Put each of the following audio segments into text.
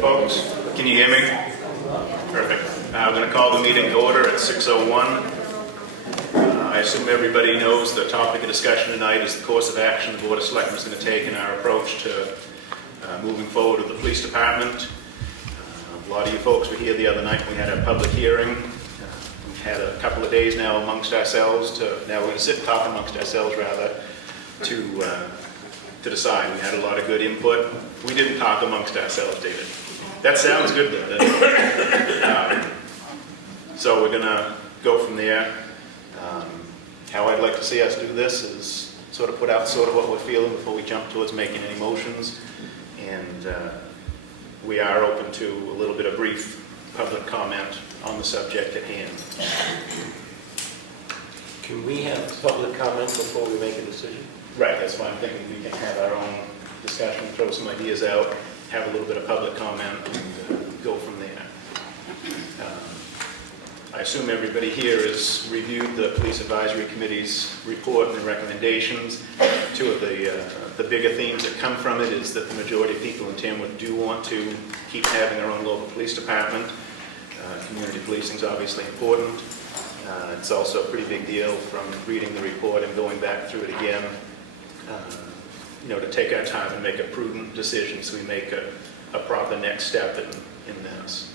Folks, can you hear me? Perfect. I'm going to call the meeting to order at 6:01. I assume everybody knows the topic of discussion tonight is the course of action the Board of Selectmen is going to take in our approach to moving forward with the police department. A lot of you folks were here the other night when we had our public hearing. We've had a couple of days now amongst ourselves now we're going to sit and talk amongst ourselves rather to decide. We had a lot of good input. We didn't talk amongst ourselves, David. That sounds good though, doesn't it? So we're going to go from there. How I'd like to see us do this is sort of put out sort of what we're feeling before we jump towards making any motions. And we are open to a little bit of brief public comment on the subject at hand. Can we have public comment before we make a decision? Right, that's why I'm thinking we can have our own discussion, throw some ideas out, have a little bit of public comment, and go from there. I assume everybody here has reviewed the Police Advisory Committee's report and recommendations. Two of the bigger themes that come from it is that the majority of people in Tamworth do want to keep having their own local police department. Community policing is obviously important. It's also a pretty big deal from reading the report and going back through it again. To take our time and make a prudent decision so we make a proper next step in this.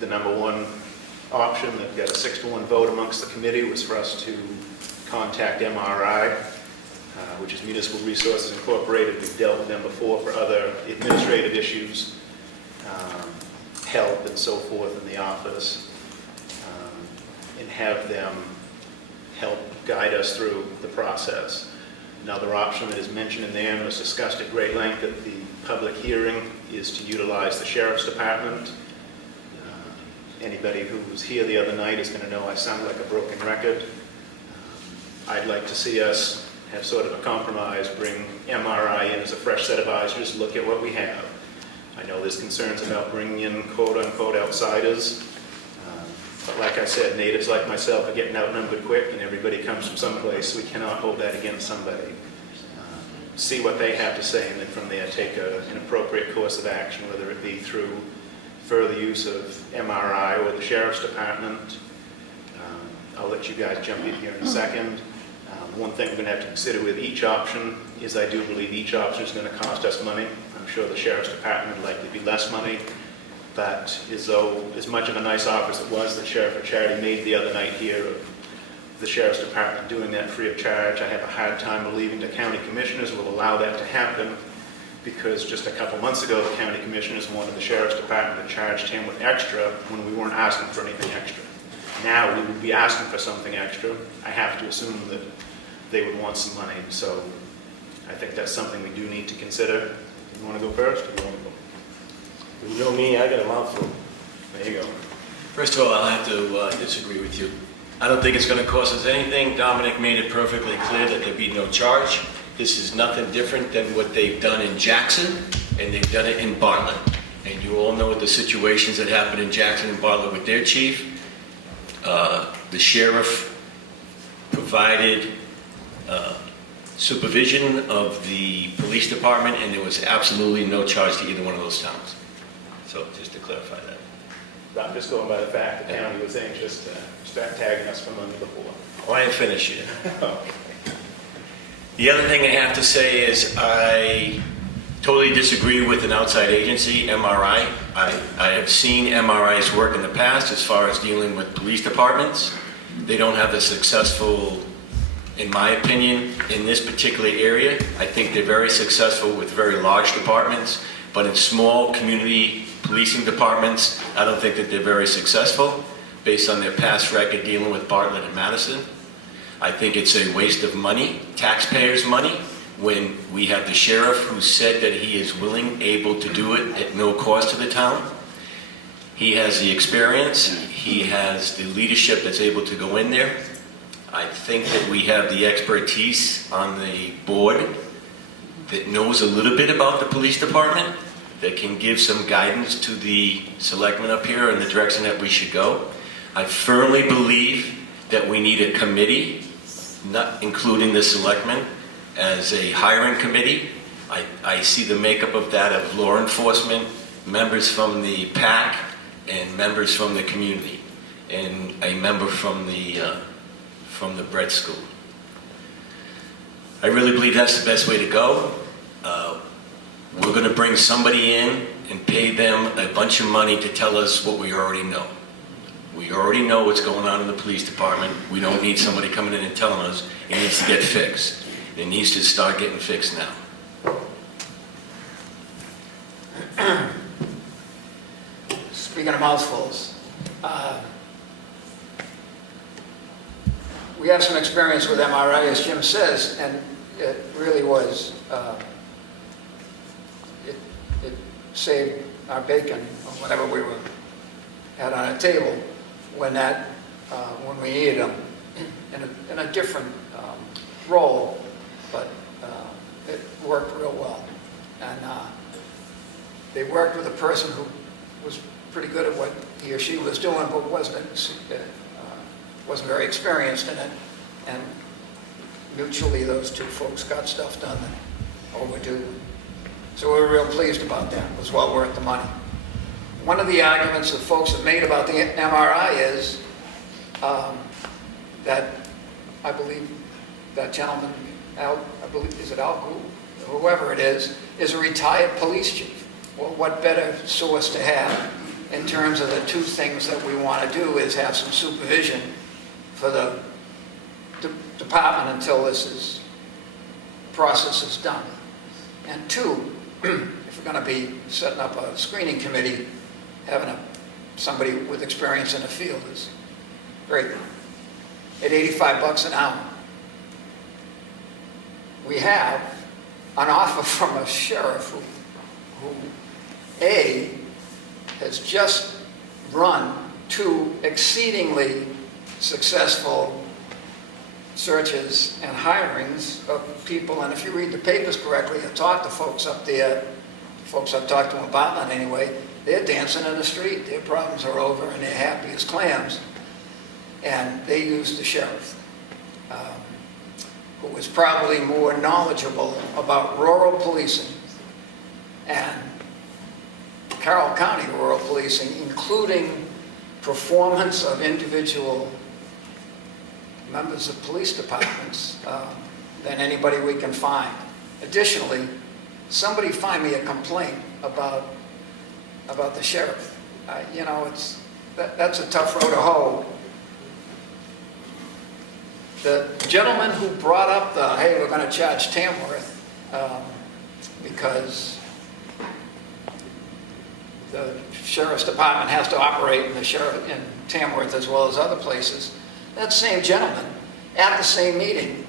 The number one option that got a 6-to-1 vote amongst the committee was for us to contact MRI, which is Municipal Resources Incorporated. We've dealt with them before for other administrative issues, help and so forth in the office, and have them help guide us through the process. Another option that is mentioned in there and was discussed at great length at the public hearing is to utilize the Sheriff's Department. Anybody who was here the other night is going to know I sound like a broken record. I'd like to see us have sort of a compromise, bring MRI in as a fresh set of eyes, just look at what we have. I know there's concerns about bringing in quote-unquote outsiders. But like I said, natives like myself are getting outnumbered quick, and everybody comes from someplace. We cannot hold that against somebody. See what they have to say, and then from there take an appropriate course of action, whether it be through further use of MRI or the Sheriff's Department. I'll let you guys jump in here in a second. One thing we're going to have to consider with each option is I do believe each option is going to cost us money. I'm sure the Sheriff's Department would likely be less money. But as much of a nice offer as it was that Sheriff Charity made the other night here of the Sheriff's Department doing that free of charge, I have a hard time believing the county commissioners will allow that to happen, because just a couple months ago the county commissioners wanted the Sheriff's Department to charge Tamworth extra when we weren't asking for anything extra. Now we would be asking for something extra. I have to assume that they would want some money, so I think that's something we do need to consider. You want to go first, or you want to go? You know me, I got a mouthful. There you go. First of all, I'll have to disagree with you. I don't think it's going to cost us anything. Dominic made it perfectly clear that there'd be no charge. This is nothing different than what they've done in Jackson, and they've done it in Bartlett. And you all know the situations that happened in Jackson and Bartlett with their chief. The sheriff provided supervision of the police department, and there was absolutely no charge to either one of those towns. So just to clarify that. I'm just going by the fact the county was anxious to start tagging us for money before. Oh, I ain't finished yet. Okay. The other thing I have to say is I totally disagree with an outside agency, MRI. I have seen MRIs work in the past as far as dealing with police departments. They don't have a successful, in my opinion, in this particular area. I think they're very successful with very large departments, but in small community policing departments, I don't think that they're very successful based on their past record dealing with Bartlett and Madison. I think it's a waste of money, taxpayers' money, when we have the sheriff who said that he is willing, able to do it at no cost to the town. He has the experience, he has the leadership that's able to go in there. I think that we have the expertise on the board that knows a little bit about the police department, that can give some guidance to the selectmen up here in the direction that we should go. I firmly believe that we need a committee, not including the selectmen, as a hiring committee I see the makeup of that of law enforcement, members from the PAC, and members from the community, and a member from the Brett School. I really believe that's the best way to go. We're going to bring somebody in and pay them a bunch of money to tell us what we already know. We already know what's going on in the police department. We don't need somebody coming in and telling us it needs to get fixed. It needs to start getting fixed now. Speaking of mouthfuls, we have some experience with MRI, as Jim says, and it really was, it saved our bacon or whatever we had on a table when we needed them in a different role, but it worked real well. And they worked with a person who was pretty good at what he or she was doing, but wasn't very experienced in it. And mutually, those two folks got stuff done that overdue. So we were real pleased about that. It was well worth the money. One of the arguments that folks have made about the MRI is that I believe that gentleman, Al, I believe, is it Al Gould? Whoever it is a retired police chief. Well, what better source to have in terms of the two things that we want to do is have some supervision for the department until this process is done. And two, if we're going to be setting up a screening committee, having somebody with experience in the field is great. At $85 an hour, we have an offer from a sheriff who has just run two exceedingly successful searches and hirings of people, and if you read the papers correctly and talk to folks up there, folks I've talked to them about it anyway, they're dancing in the street. Their problems are over and they're happy as clams. And they used the sheriff, who was probably more knowledgeable about rural policing and Carroll County rural policing, including performance of individual members of police departments, than anybody we can find. Additionally, somebody find me a complaint about the sheriff. You know, that's a tough row to hoe. The gentleman who brought up hey, we're going to charge Tamworth because the sheriff's department has to operate in Tamworth as well as other places, that same gentleman at the same meeting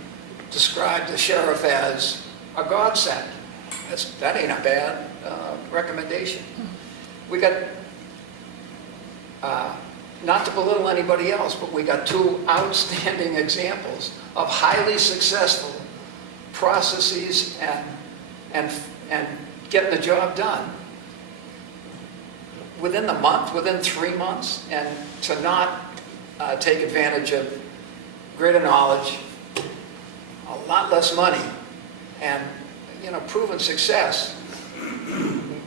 described the sheriff as a godsend. That ain't a bad recommendation. We got, not to belittle anybody else, but we got two outstanding examples of highly successful processes and getting the job done within the month, within 3 months, and to not take advantage of greater knowledge, a lot less money, and proven success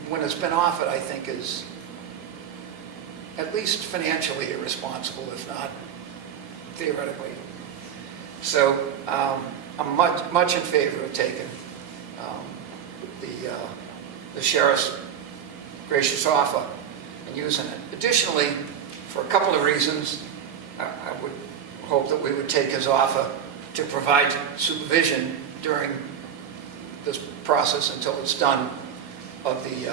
when it's been offered, I think, is at least financially irresponsible, if not theoretically. So I'm much in favor of taking the sheriff's gracious offer and using it. Additionally, for a couple of reasons, I would hope that we would take his offer to provide supervision during this process until it's done of the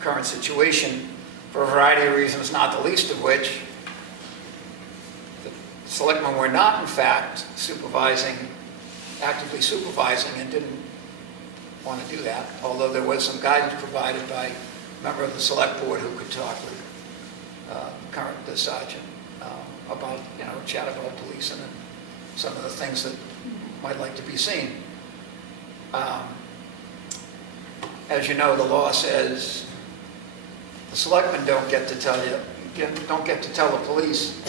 current situation, for a variety of reasons, not the least of which the selectmen were not, in fact, actively supervising, and didn't want to do that, although there was some guidance provided by a member of the select board who could talk with the sergeant about, chat about policing and some of the things that might like to be seen. As you know, the law says the selectmen don't get to tell the police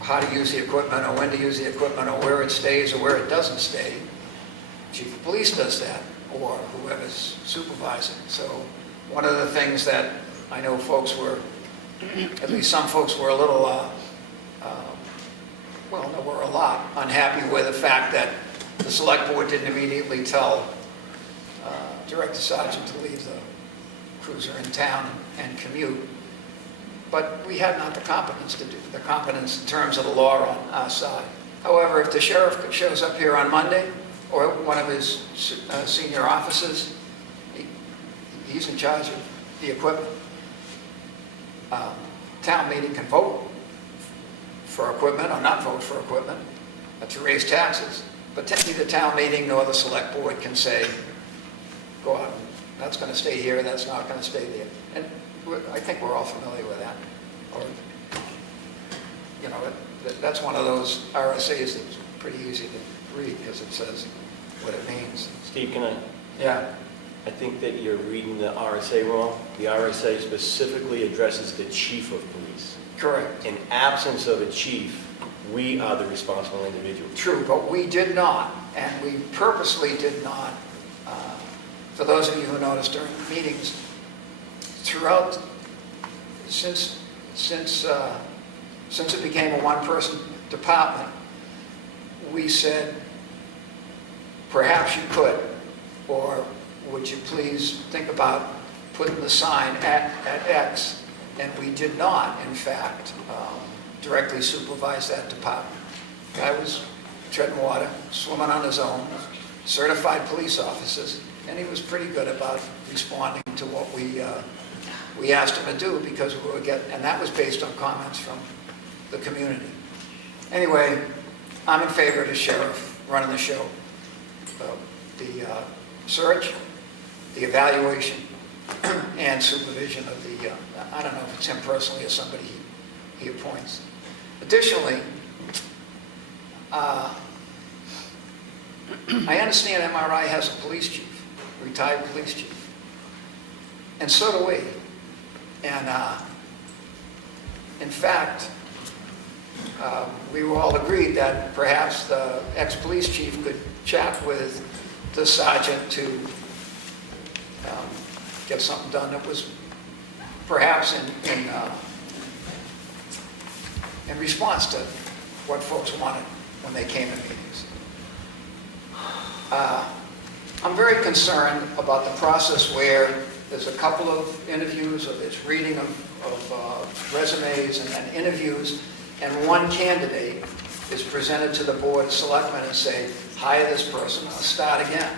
how to use the equipment or when to use the equipment or where it stays or where it doesn't stay. chief of police does that, or whoever's supervising. So one of the things that I know folks were, at least some folks were a little, well, there were a lot unhappy with the fact that the select board didn't immediately tell Director Sergeant to leave the cruiser in town and commute. But we had not the competence to do, the competence in terms of the law on our side. However, if the sheriff shows up here on Monday, or one of his senior officers, he's in charge of the equipment. Town meeting can vote for equipment or not vote for equipment to raise taxes, but neither the town meeting nor the select board can say, go out, that's going to stay here, that's not going to stay there. And I think we're all familiar with that. Or, you know, that's one of those RSAs that's pretty easy to read because it says what it means. Steve, can I? Yeah. I think that you're reading the RSA wrong. The RSA specifically addresses the chief of police. Correct. In absence of a chief, we are the responsible individual. True, but we did not, and we purposely did not. For those of you who noticed during the meetings, throughout, since it became a one-person department, we said, perhaps you could, or would you please think about putting the sign at X? And we did not, in fact, directly supervise that department. Guy was treading water, swimming on his own, certified police officers, and he was pretty good about responding to what we asked him to do because we were getting, and that was based on comments from the community. Anyway, I'm in favor of the sheriff running the show. The search, the evaluation, and supervision of the, I don't know if it's him personally or somebody he appoints. Additionally, I understand MRI has a police chief, retired police chief, and so do we. And in fact, we were all agreed that perhaps the ex-police chief could chat with the sergeant to get something done that was perhaps in response to what folks wanted when they came to meetings. I'm very concerned about the process where there's a couple of interviews, or there's reading of resumes and then interviews, and one candidate is presented to the board of selectmen and say, hire this person, I'll start again.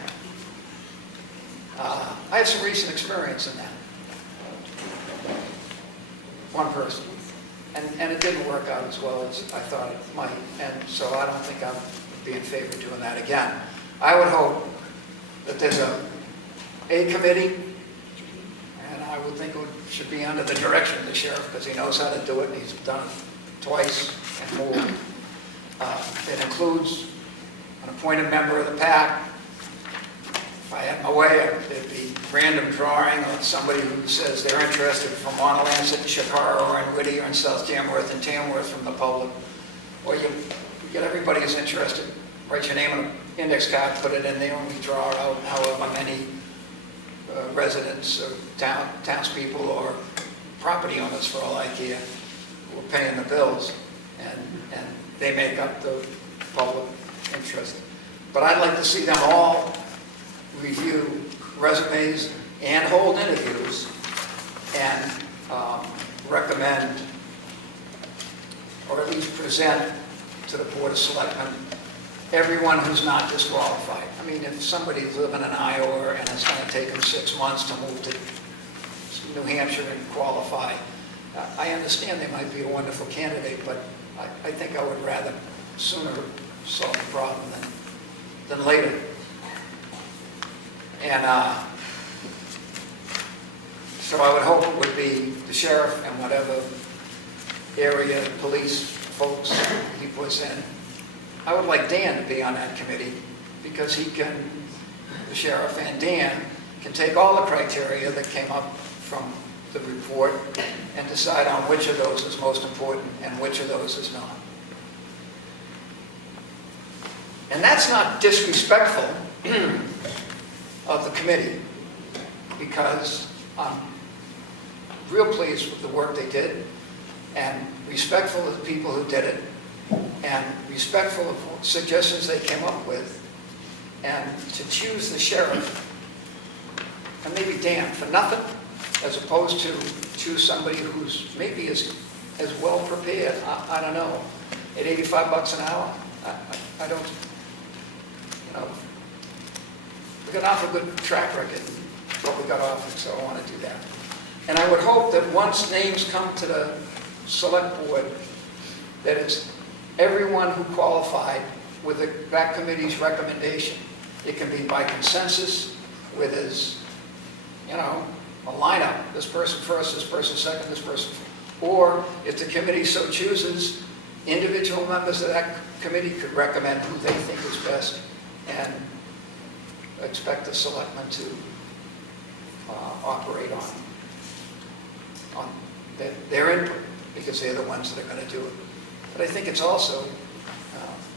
I have some recent experience in that. One person. And it didn't work out as well as I thought it might. And so I don't think I would be in favor of doing that again. I would hope that there's a committee, and I would think it should be under the direction of the sheriff because he knows how to do it and he's done it twice and more. It includes an appointed member of the PAC. If I had my way, it'd be random drawing of somebody who says they're interested from Monalancet and Chaparro or in Whittier and South Tamworth and Tamworth from the public. Or you get everybody who's interested, write your name on an index card, put it in there, and we draw out however many residents or townspeople or property owners, for all I care, who are paying the bills, and they make up the public interest. But I'd like to see them all review resumes and hold interviews and recommend, or at least present to the Board of Selectmen, everyone who's not disqualified. I mean, if somebody's living in Iowa and it's going to take them 6 months to move to New Hampshire and qualify, I understand they might be a wonderful candidate, but I think I would rather sooner solve the problem than later. And so I would hope it would be the sheriff and whatever area police folks he puts in. I would like Dan to be on that committee because he can, the sheriff and Dan, can take all the criteria that came up from the report and decide on which of those is most important and which of those is not. And that's not disrespectful of the committee, because I'm real pleased with the work they did, and respectful of the people who did it, and respectful of suggestions they came up with, and to choose the sheriff, and maybe Dan, for nothing, as opposed to choose somebody who's maybe as well prepared, I don't know, at $85 an hour, I don't, we got off a good track record, what we got offered, so I want to do that. And I would hope that once names come to the select board, that it's everyone who qualified with that committee's recommendation. It can be by consensus, with his, a lineup, this person first, this person second, this person, or if the committee so chooses, individual members of that committee could recommend who they think is best, and expect the selectmen to operate on their input, because they're the ones that are going to do it. But I think it's also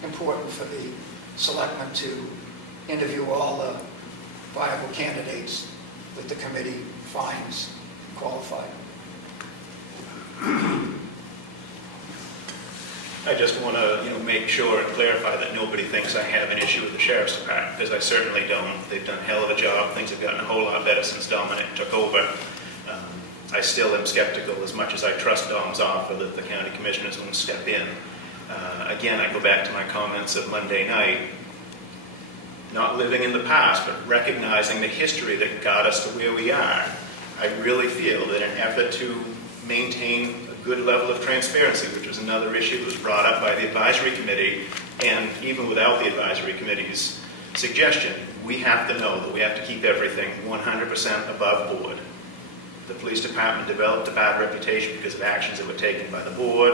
important for the selectmen to interview all the viable candidates that the committee finds qualified. I just want to, make sure and clarify that nobody thinks I have an issue with the sheriff's department, because I certainly don't. They've done a hell of a job. Things have gotten a whole lot better since Dominic took over. I still am skeptical, as much as I trust Dom's offer that the county commissioners won't step in. Again, I go back to my comments of Monday night, not living in the past, but recognizing the history that got us to where we are. I really feel that in an effort to maintain a good level of transparency, which was another issue that was brought up by the advisory committee, and even without the advisory committee's suggestion, we have to know that we have to keep everything 100% above board. The police department developed a bad reputation because of actions that were taken by the board,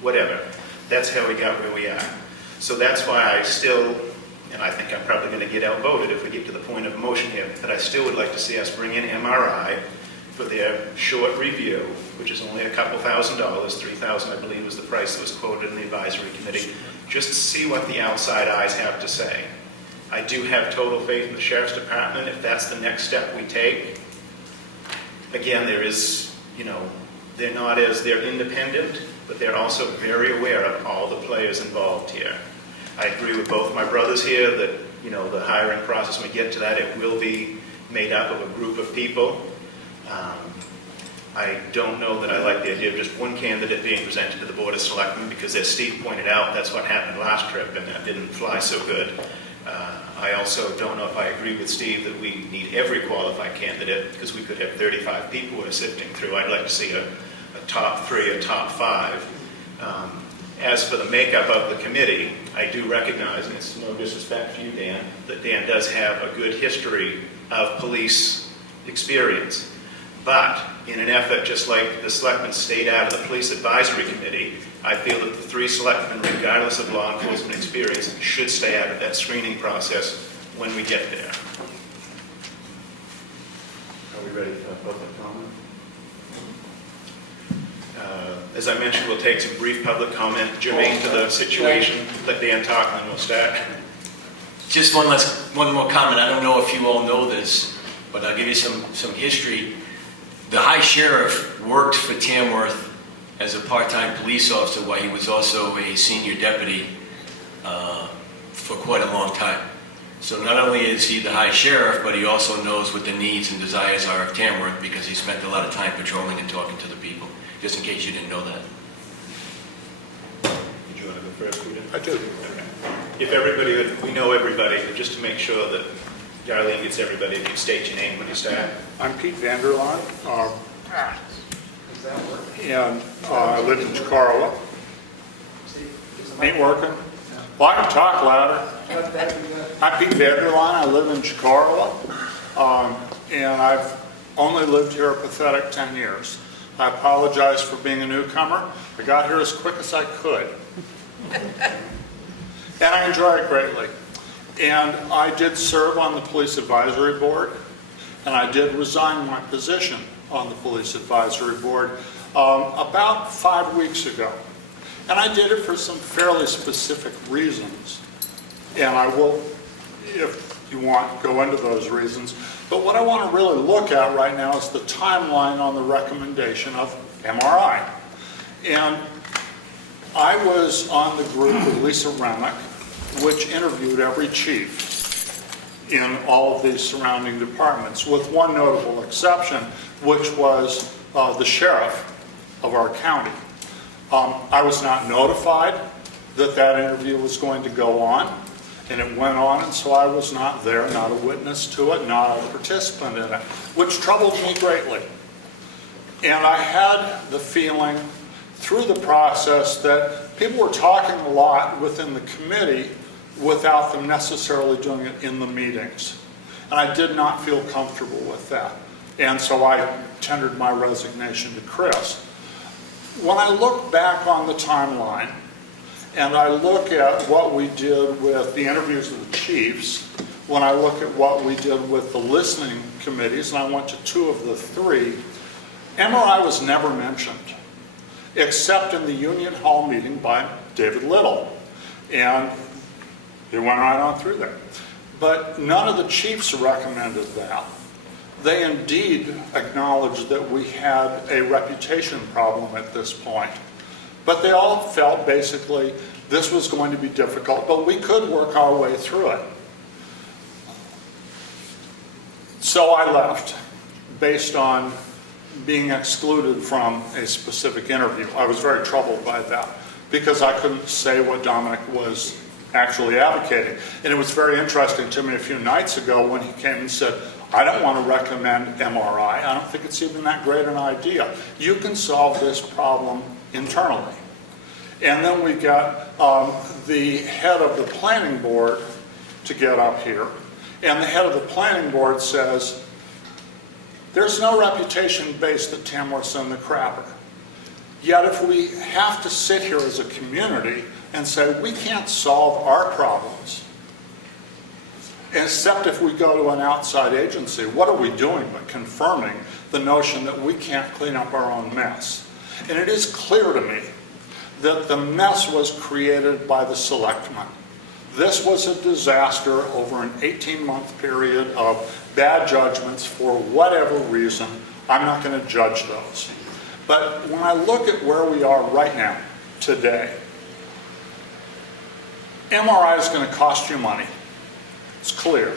whatever. That's how we got where we are. So that's why I still, and I think I'm probably going to get outvoted if we get to the point of motion here, but I still would like to see us bring in MRI for their short review, which is only a couple $1,000, $3,000 I believe was the price that was quoted in the advisory committee, just to see what the outside eyes have to say. I do have total faith in the sheriff's department if that's the next step we take. Again, there is, they're independent, but they're also very aware of all the players involved here. I agree with both my brothers here that, the hiring process, when we get to that, it will be made up of a group of people. I don't know that I like the idea of just one candidate being presented to the Board of Selectmen, because as Steve pointed out, that's what happened last trip, and that didn't fly so good. I also don't know if I agree with Steve that we need every qualified candidate, because we could have 35 people we're sifting through. I'd like to see a top 3, a top 5. As for the makeup of the committee, I do recognize, and it's no disrespect to you, Dan, that Dan does have a good history of police experience. But in an effort, just like the selectmen stayed out of the police advisory committee, I feel that the 3 selectmen, regardless of law enforcement experience, should stay out of that screening process when we get there. Are we ready for public comment? As I mentioned, we'll take some brief public comment germane to the situation. Let Dan talk and then we'll start. Just one more comment. I don't know if you all know this, but I'll give you some history. The High Sheriff worked for Tamworth as a part-time police officer while he was also a senior deputy for quite a long time. So not only is he the High Sheriff, but he also knows what the needs and desires are of Tamworth, because he spent a lot of time patrolling and talking to the people, just in case you didn't know that. Did you want to go first, Peter? I do. Okay. If everybody, we know everybody, but just to make sure that Darlene gets everybody, if you state your name when you start. I'm Pete Vanderlaan, Does that work? and I live in Chicarola. Ain't working? Well, I can talk louder. I'm Pete Vanderlaan, I live in Chicarola, and I've only lived here a pathetic 10 years. I apologize for being a newcomer. I got here as quick as I could. And I enjoy it greatly. And I did serve on the Police Advisory Board, and I did resign my position on the Police Advisory Board about 5 weeks ago. And I did it for some fairly specific reasons. And I will, if you want, go into those reasons. But what I want to really look at right now is the timeline on the recommendation of MRI. And I was on the group with Lisa Remick, which interviewed every chief in all of these surrounding departments, with one notable exception, which was the sheriff of our county. I was not notified that that interview was going to go on, and it went on, and so I was not there, not a witness to it, not a participant in it, which troubled me greatly. And I had the feeling through the process that people were talking a lot within the committee without them necessarily doing it in the meetings. And I did not feel comfortable with that. And so I tendered my resignation to Chris. When I look back on the timeline, and I look at what we did with the interviews of the chiefs, when I look at what we did with the listening committees, and I went to 2 of the 3, MRI was never mentioned, except in the Union Hall meeting by David Little. And it went right on through there. But none of the chiefs recommended that. They indeed acknowledged that we had a reputation problem at this point. But they all felt basically this was going to be difficult, but we could work our way through it. So I left based on being excluded from a specific interview. I was very troubled by that because I couldn't say what Dominic was actually advocating. And it was very interesting to me a few nights ago when he came and said, I don't want to recommend MRI. I don't think it's even that great an idea. You can solve this problem internally. And then we got the head of the planning board to get up here. And the head of the planning board says, there's no reputation based at Tamworth and the Crapper. Yet if we have to sit here as a community and say we can't solve our problems, except if we go to an outside agency, what are we doing but confirming the notion that we can't clean up our own mess? And it is clear to me that the mess was created by the selectmen. This was a disaster over an 18-month period of bad judgments for whatever reason. I'm not going to judge those. But when I look at where we are right now, today, MRI is going to cost you money. It's clear.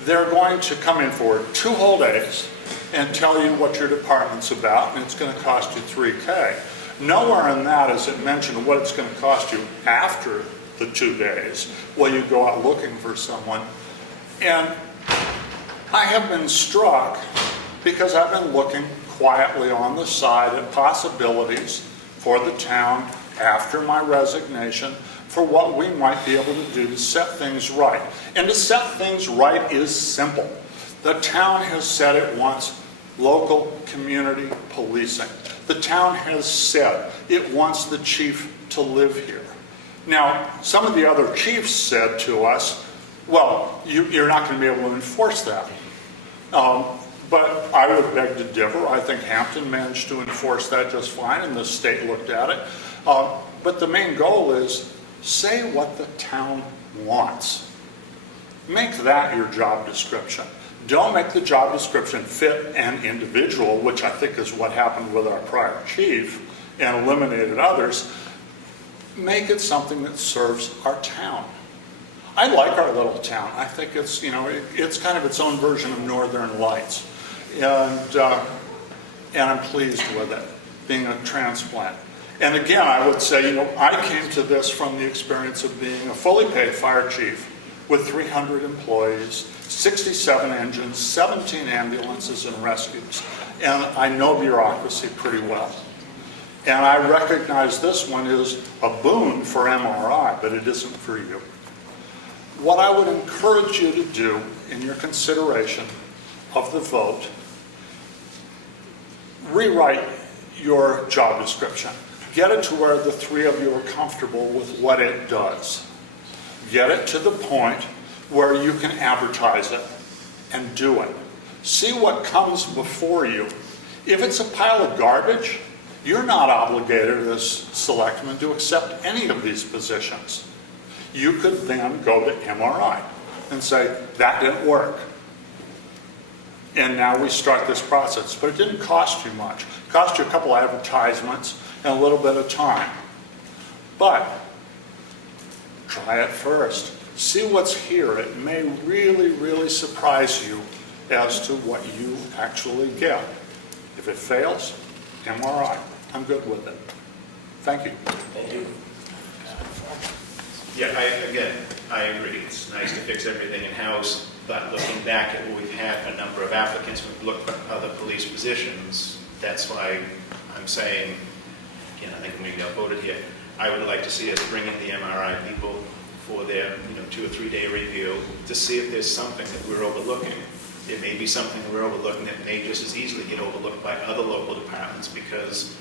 They're going to come in for 2 whole days and tell you what your department's about, and it's going to cost you $3,000. Nowhere in that is it mentioned what it's going to cost you after the 2 days while you go out looking for someone. And I have been struck because I've been looking quietly on the side at possibilities for the town after my resignation for what we might be able to do to set things right. And to set things right is simple. The town has said it wants local community policing. The town has said it wants the chief to live here. Now, some of the other chiefs said to us, well, you're not going to be able to enforce that. But I would beg to differ. I think Hampton managed to enforce that just fine, and the state looked at it. But the main goal is say what the town wants. Make that your job description. Don't make the job description fit an individual, which I think is what happened with our prior chief, and eliminated others. Make it something that serves our town. I like our little town. I think it's, it's kind of its own version of Northern Lights. And I'm pleased with it, being a transplant. And again, I would say, I came to this from the experience of being a fully paid fire chief with 300 employees, 67 engines, 17 ambulances and rescues. And I know bureaucracy pretty well. And I recognize this one is a boon for MRI, but it isn't for you. What I would encourage you to do in your consideration of the vote, rewrite your job description. Get it to where the 3 of you are comfortable with what it does. Get it to the point where you can advertise it and do it. See what comes before you. If it's a pile of garbage, you're not obligated as selectmen to accept any of these positions. You could then go to MRI. and say, that didn't work. And now we start this process. But it didn't cost you much. It cost you a couple advertisements and a little bit of time. But try it first. See what's here. It may really, really surprise you as to what you actually get. If it fails, MRI. I'm good with it. Thank you. Thank you. Yeah, I agree. It's nice to fix everything in-house, but looking back at what we've had for a number of applicants, we've looked for other police positions. That's why I'm saying, again, I think when we got voted here, I would like to see us bring in the MRI people for their 2 or 3 day review to see if there's something that we're overlooking. There may be something we're overlooking that may just as easily get overlooked by other local departments because,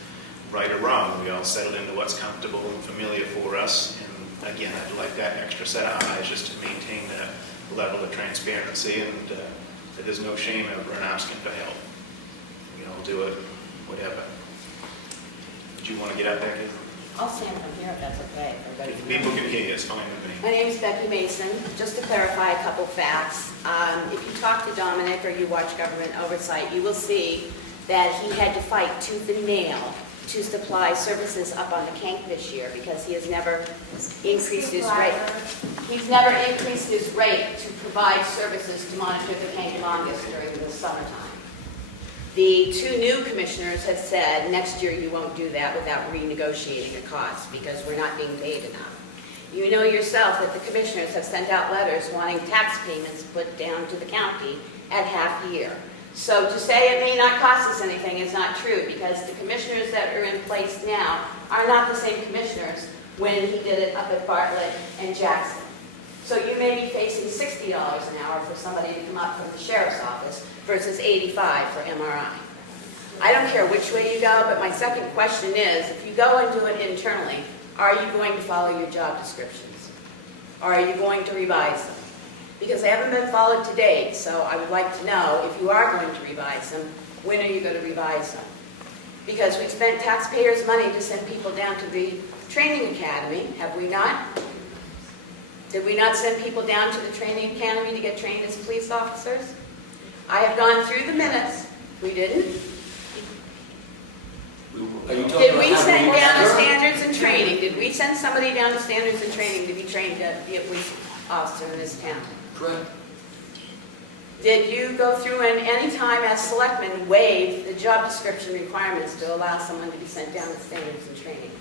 right or wrong, we all settled into what's comfortable and familiar for us. And again, I'd like that extra set of eyes just to maintain that level of transparency, and that there's no shame ever in asking for help. We all do it, whatever. Do you want to get up there, Keith? I'll stand from here if that's okay. If people can hear you, it's fine with me. My name is Becky Mason. Just to clarify a couple facts, if you talk to Dominic or you watch Government Oversight, you will see that he had to fight tooth and nail to supply services up on the Kank this year because he has never increased his rate. He's never increased his rate to provide services to monitor the Kank longest during the summertime. The 2 new commissioners have said next year you won't do that without renegotiating a cost because we're not being paid enough. You know yourself that the commissioners have sent out letters wanting tax payments put down to the county at half year. So to say it may not cost us anything is not true because the commissioners that are in place now are not the same commissioners when he did it up at Bartlett and Jackson. So you may be facing $60 an hour for somebody to come up from the sheriff's office versus $85 for MRI. I don't care which way you go, but my second question is, if you go and do it internally, are you going to follow your job descriptions? Or are you going to revise them? Because they haven't been followed to date, so I would like to know if you are going to revise them, when are you going to revise them? Because we've spent taxpayers' money to send people down to the training academy, have we not? Did we not send people down to the training academy to get trained as police officers? I have gone through the minutes. We didn't. Are you talking Did about we how send many down to months? standards and training? Did we send somebody down to standards and training to be trained to be a police officer in this town? Correct. Did you go through and any time as selectmen waive the job description requirements to allow someone to be sent down to standards and training?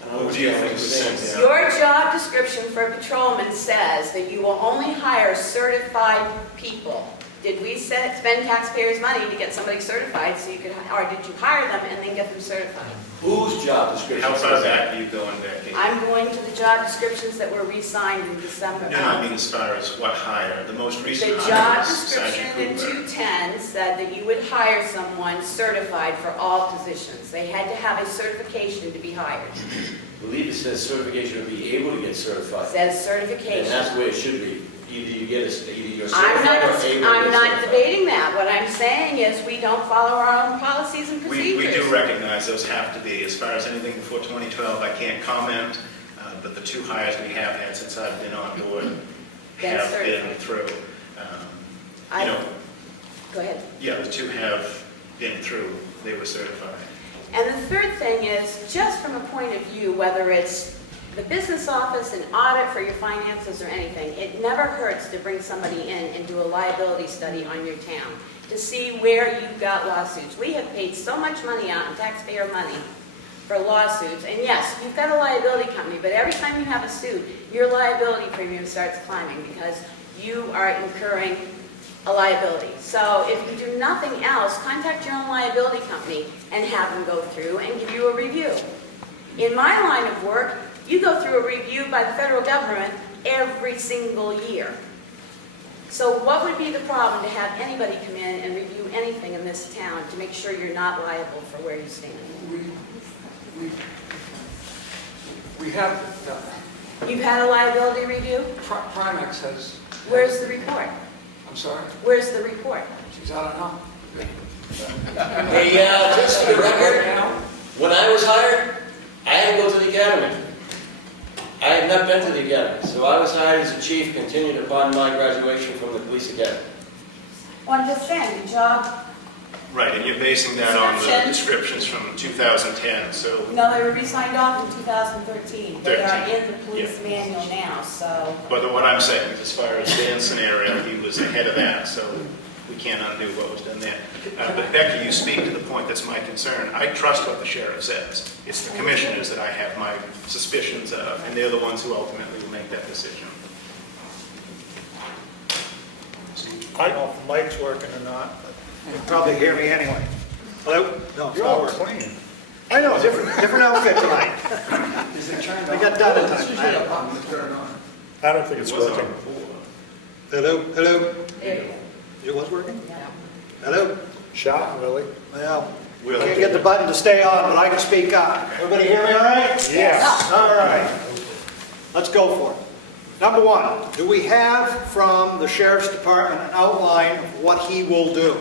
What do you think was sent down? Your job description for a patrolman says that you will only hire certified people. Did we spend taxpayers' money to get somebody certified so you could, or did you hire them and then get them certified? Whose job description? How far says that? back are you going, Becky? I'm going to the job descriptions that were re-signed in December. No, I mean as far as what hire. The most recent The hire job was description Sergeant in Cooper. 210 said that you would hire someone certified for all positions. They had to have a certification to be hired. I believe it says certification to be able to get certified. It says And certification. that's where it should be. Either you're certified or able to get I'm not certified. debating that. What I'm saying is we don't follow our own policies and procedures. We do recognize those have to be. As far as anything before 2012, I can't comment, but the 2 hires we have had since I've been on board have been through. Go ahead. Yeah, the 2 have been through. They were certified. And the third thing is, just from a point of view, whether it's the business office, an audit for your finances or anything, it never hurts to bring somebody in and do a liability study on your town to see where you've got lawsuits. We have paid so much money out in taxpayer money for lawsuits. And yes, you've got a liability company, but every time you have a suit, your liability premium starts climbing because you are incurring a liability. So if you do nothing else, contact your own liability company and have them go through and give you a review. In my line of work, you go through a review by the federal government every single year. So what would be the problem to have anybody come in and review anything in this town to make sure you're not liable for where you stand? We have, You've had a liability review? Primex has. Where's the report? I'm sorry? Where's the report? She's out of now. Hey, just for the record, when I was hired, I had to go to the academy. I have not been to the academy, so I was hired as a chief, continued upon my graduation from the police academy. Well, I'm just saying, the job, Right, and you're basing that on the Description. descriptions from 2010, so, no, they were re-signed off in 2013. They are 13, in the police manual now, so. but what I'm saying is, as far as Dan's scenario, he was ahead of that, so we can't undo what was done there. But Becky, you speak to the point that's my concern. I trust what the sheriff says. It's the commissioners that I have my suspicions of, and they're the ones who ultimately will make that decision. I don't know if the mic's working or not, but you can probably hear me anyway. Hello? No, it's You're not all working. clean. I know, different outfit tonight. I got done in time. I don't think it's working. Hello, hello? It was working? Hello? Shot, Willie? Well, We'll can't get the button to stay on, but I can speak up. Everybody hear me all right? Yes. All right. Let's go for it. Number one, do we have from the sheriff's department an outline of what he will do?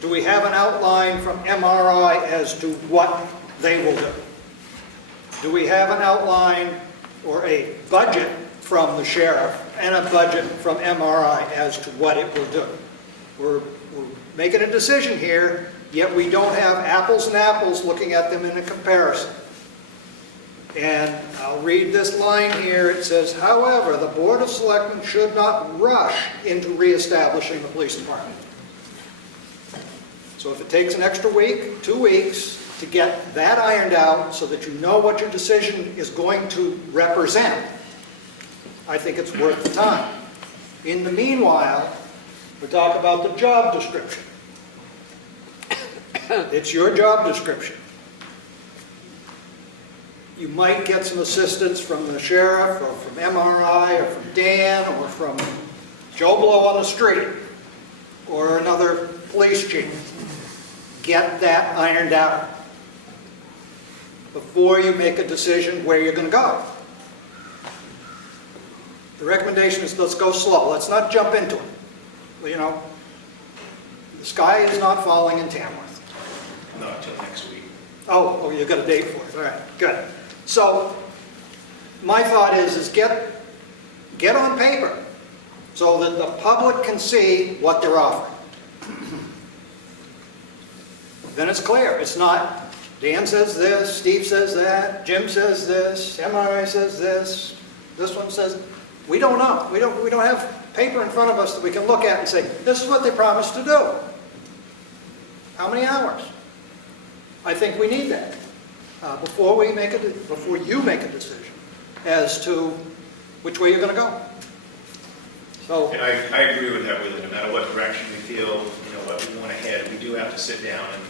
Do we have an outline from MRI as to what they will do? Do we have an outline or a budget from the sheriff and a budget from MRI as to what it will do? We're making a decision here, yet we don't have apples and apples looking at them in a comparison. And I'll read this line here. It says, however, the Board of Selectmen should not rush into reestablishing the police department. So if it takes an extra week, 2 weeks, to get that ironed out so that you know what your decision is going to represent, I think it's worth the time. In the meanwhile, we talk about the job description. It's your job description. You might get some assistance from the sheriff or from MRI or from Dan or from Joe Blow on the street or another police chief. Get that ironed out before you make a decision where you're going to go. The recommendation is let's go slow. Let's not jump into it. You know, the sky is not falling in Tamworth. Not until next week. Oh, you've got a date for it. All right, good. So my thought is get on paper so that the public can see what they're offering. Then it's clear. It's not Dan says this, Steve says that, Jim says this, MRI says this, this one says, we don't know. We don't have paper in front of us that we can look at and say, this is what they promised to do. How many hours? I think we need that before you make a decision as to which way you're going to go. So And I agree with that, Willie. No matter what direction we feel, what we want to head, we do have to sit down and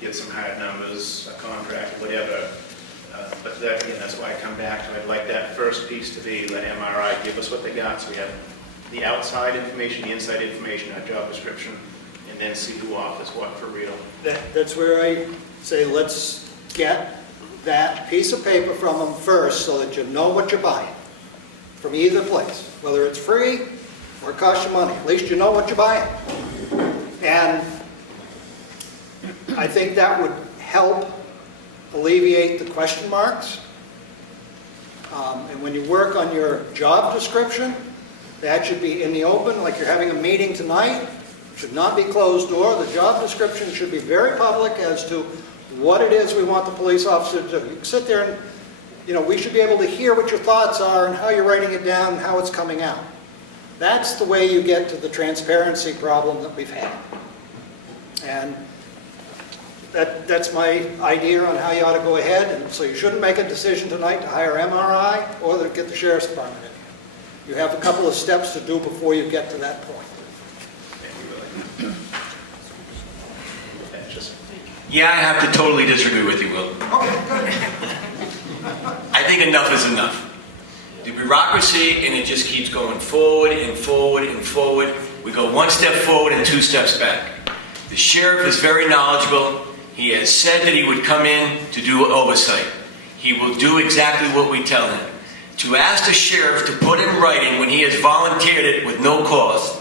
get some hard numbers, a contract, whatever. But that, again, that's why I come back to, I'd like that first piece to be, let MRI give us what they got, so we have the outside information, the inside information, our job description, and then see who offers what for real. that's where I say let's get that piece of paper from them first so that you know what you're buying from either place, whether it's free or it costs you money. At least you know what you're buying. And I think that would help alleviate the question marks. And when you work on your job description, that should be in the open, like you're having a meeting tonight. It should not be closed door. The job description should be very public as to what it is we want the police officer to do. You can sit there and, we should be able to hear what your thoughts are and how you're writing it down and how it's coming out. That's the way you get to the transparency problem that we've had. And that's my idea on how you ought to go ahead. And so you shouldn't make a decision tonight to hire MRI or to get the sheriff's department in here. You have a couple of steps to do before you get to that point. Thank you, Willie. That's just- Yeah, I have to totally disagree with you, Will. Okay, good. I think enough is enough. The bureaucracy, and it just keeps going forward and forward and forward. We go one step forward and 2 steps back. The sheriff is very knowledgeable. He has said that he would come in to do oversight. He will do exactly what we tell him. To ask the sheriff to put in writing, when he has volunteered it with no cost,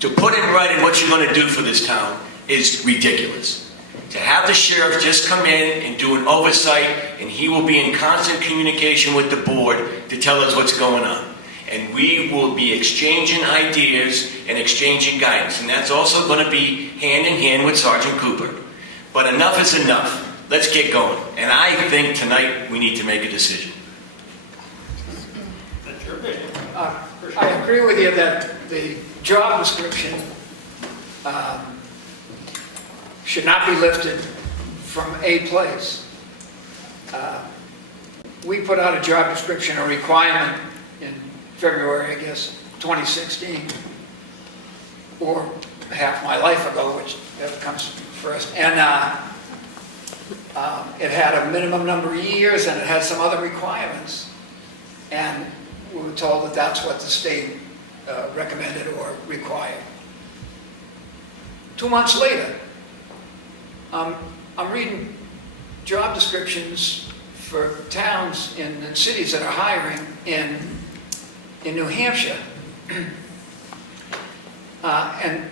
to put in writing what you're going to do for this town is ridiculous. to have the sheriff just come in and do an oversight, and he will be in constant communication with the board to tell us what's going on. And we will be exchanging ideas and exchanging guidance, and that's also going to be hand in hand with Sergeant Cooper. But enough is enough. Let's get going. And I think tonight we need to make a decision. That's your opinion. I agree with you that the job description should not be lifted from a place. We put out a job description, a requirement in February, I guess, 2016, or half my life ago, whichever comes first. And it had a minimum number of years, and it had some other requirements. And we were told that that's what the state recommended or required. 2 months later, I'm reading job descriptions for towns and cities that are hiring in New Hampshire. And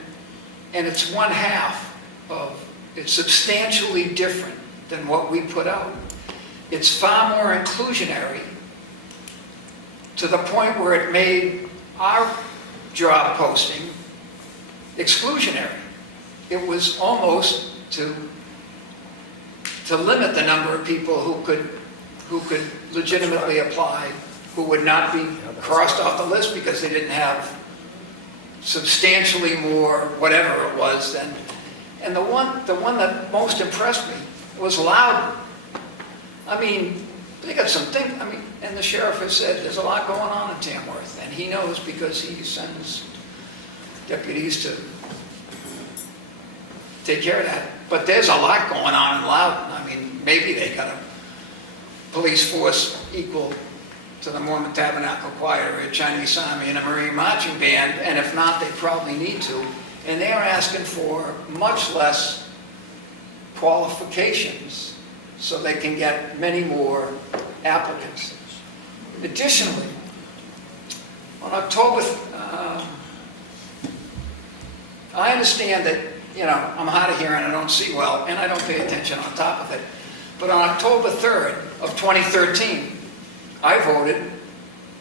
it's one half of, it's substantially different than what we put out. It's far more inclusionary, to the point where it made our job posting exclusionary. It was almost to limit the number of people who could legitimately apply, who would not be crossed off the list because they didn't have substantially more whatever it was than. And the one that most impressed me was Loudon. I mean, they got some things, and the sheriff has said there's a lot going on in Tamworth, and he knows because he sends deputies to take care of that. But there's a lot going on in Loudon. I mean, maybe they got a police force equal to the Mormon Tabernacle Choir, a Chinese Army, and a Marine Marching Band, and if not, they probably need to. And they're asking for much less qualifications so they can get many more applicants. Additionally, on October, I understand that, I'm hard of hearing, I don't see well, and I don't pay attention on top of it. But on October 3rd of 2013, I voted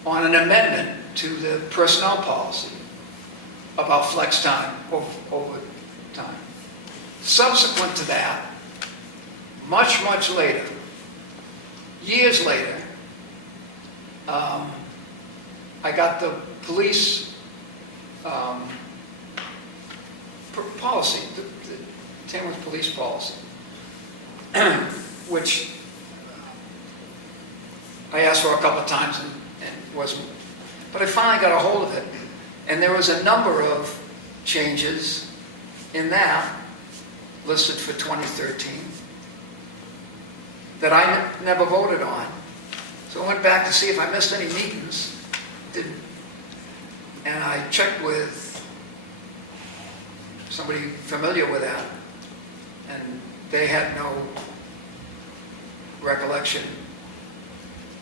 on an amendment to the personnel policy about flex time, over time. Subsequent to that, much, much later, years later, I got the police policy, the Tamworth police policy, which I asked for a couple of times and wasn't, but I finally got a hold of it. And there was a number of changes in that listed for 2013 that I never voted on. So I went back to see if I missed any meetings. Didn't. And I checked with somebody familiar with that, and they had no recollection.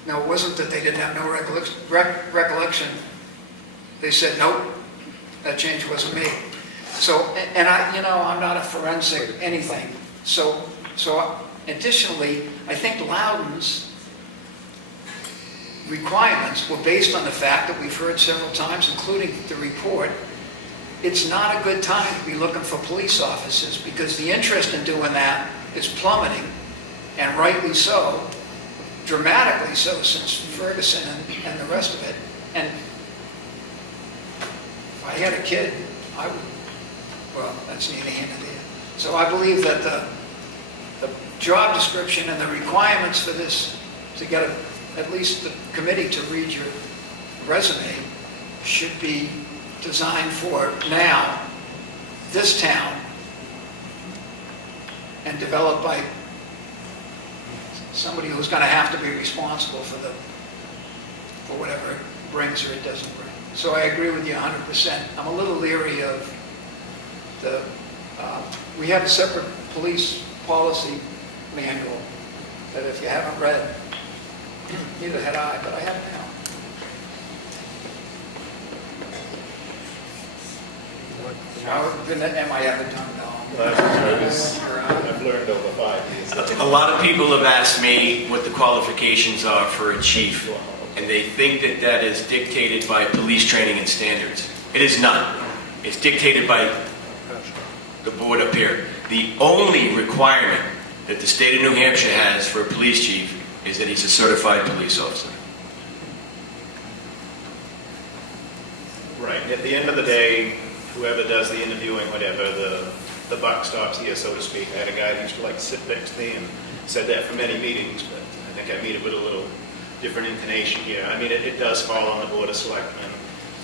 No, it wasn't that they didn't have no recollection. They said, nope, that change wasn't made. So, and I'm not a forensic anything. So additionally, I think Loudon's requirements were based on the fact that we've heard several times, including the report, it's not a good time to be looking for police officers because the interest in doing that is plummeting, and rightly so, dramatically so since Ferguson and the rest of it. And if I had a kid, I would, well, that's neither here nor there. So I believe that the job description and the requirements for this, to get at least the committee to read your resume, should be designed for now, this town, and developed by somebody who's going to have to be responsible for whatever it brings or it doesn't bring. So I agree with you 100%. I'm a little leery of we have a separate police policy manual that if you haven't read, neither had I, but I have now. Am I ever done? I've learned over 5 years. A lot of people have asked me what the qualifications are for a chief, and they think that that is dictated by police training and standards. It is not. It's dictated by the board up here. The only requirement that the state of New Hampshire has for a police chief is that he's a certified police officer. Right, at the end of the day, whoever does the interviewing, whatever, the buck stops here, so to speak. I had a guy who used to like to sit next to me and said that for many meetings, but I think I meet it with a little different intonation here. I mean, it does fall on the Board of Selectmen,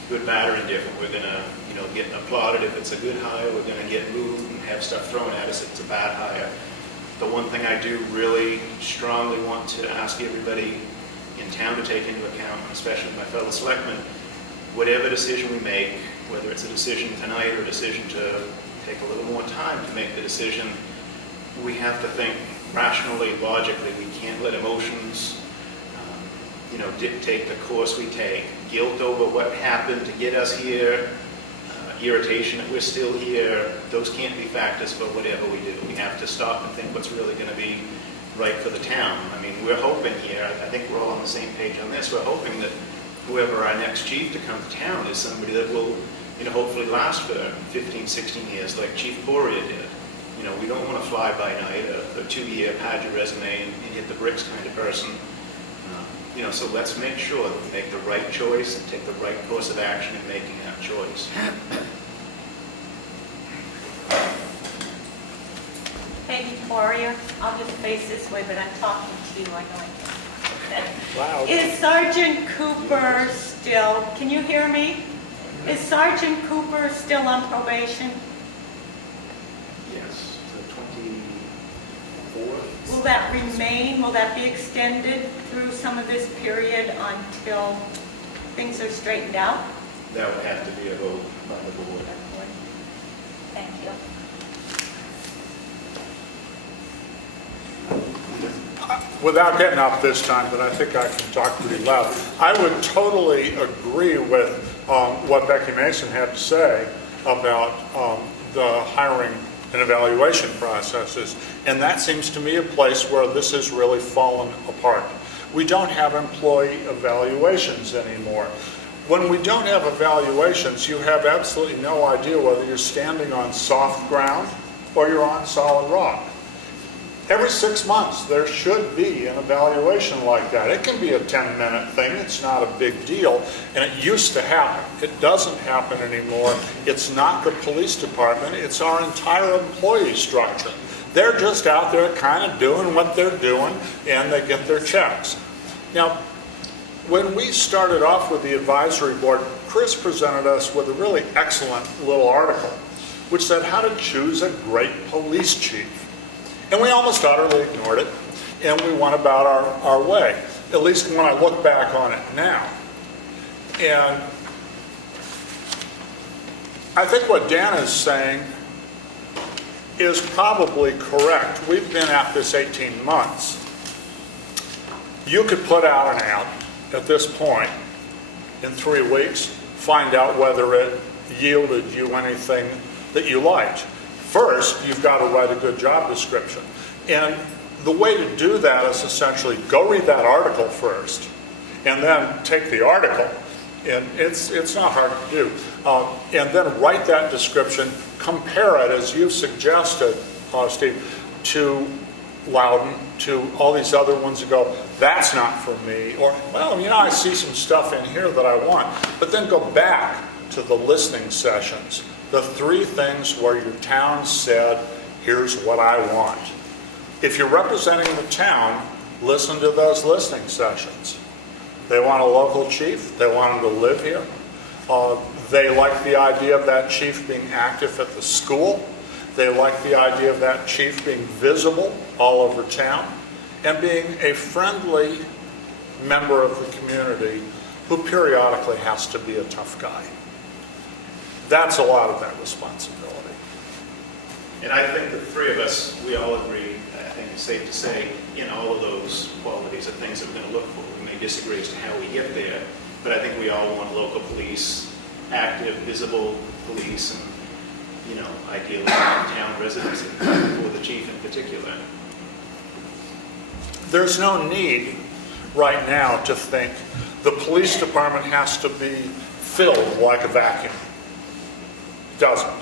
good, bad, or indifferent. We're gonna, get applauded if it's a good hire. We're gonna get moved and have stuff thrown at us if it's a bad hire. The one thing I do really strongly want to ask everybody in town to take into account, especially my fellow selectmen, whatever decision we make, whether it's a decision tonight or a decision to take a little more time to make the decision, we have to think rationally, logically. We can't let emotions, dictate the course we take. Guilt over what happened to get us here, irritation that we're still here, those can't be factors for whatever we do. We have to stop and think what's really going to be right for the town. I mean, we're hoping here, I think we're all on the same page on this, we're hoping that whoever our next chief to come to town is somebody that will, hopefully last for 15, 16 years like Chief Poirier did. We don't want to fly by night, a 2-year pad your resume and hit the bricks kind of person. So let's make sure that we make the right choice and take the right course of action in making that choice. Hey, Poirier, I'll just face this way, but I'm talking to you, I know I can. Wow. Is Sergeant Cooper still, can you hear me? Is Sergeant Cooper still on probation? Yes, the 24th. Will that remain, will that be extended through some of this period until things are straightened out? That would have to be a vote by the board. Thank you. Without getting up this time, but I think I can talk pretty loud. I would totally agree with what Becky Mason had to say about the hiring and evaluation processes, and that seems to me a place where this has really fallen apart. We don't have employee evaluations anymore. When we don't have evaluations, you have absolutely no idea whether you're standing on soft ground or you're on solid rock. Every 6 months, there should be an evaluation like that. It can be a 10-minute thing. It's not a big deal, and it used to happen. It doesn't happen anymore. It's not the police department. It's our entire employee structure. They're just out there kind of doing what they're doing, and they get their checks. Now, when we started off with the advisory board, Chris presented us with a really excellent little article, which said how to choose a great police chief. And we almost utterly ignored it, and we went about our way, at least when I look back on it now. And I think what Dan is saying is probably correct. We've been at this 18 months. You could put out an ad at this point in 3 weeks, find out whether it yielded you anything that you liked. First, you've got to write a good job description. And the way to do that is essentially go read that article first, and then take the article, and it's not hard to do, and then write that description, compare it, as you've suggested, Steve, to Loudon, to all these other ones that go, that's not for me, or, well, I see some stuff in here that I want, but then go back to the listening sessions. The 3 things where your town said, here's what I want. If you're representing the town, listen to those listening sessions. They want a local chief. They want him to live here. They like the idea of that chief being active at the school. They like the idea of that chief being visible all over town and being a friendly member of the community who periodically has to be a tough guy. That's a lot of that responsibility. And I think the 3 of us, we all agree, I think it's safe to say, in all of those qualities are things that we're going to look for. We may disagree as to how we get there, but I think we all want local police, active, visible police, and ideally town residents and for the chief in particular. There's no need right now to think the police department has to be filled like a vacuum. It doesn't.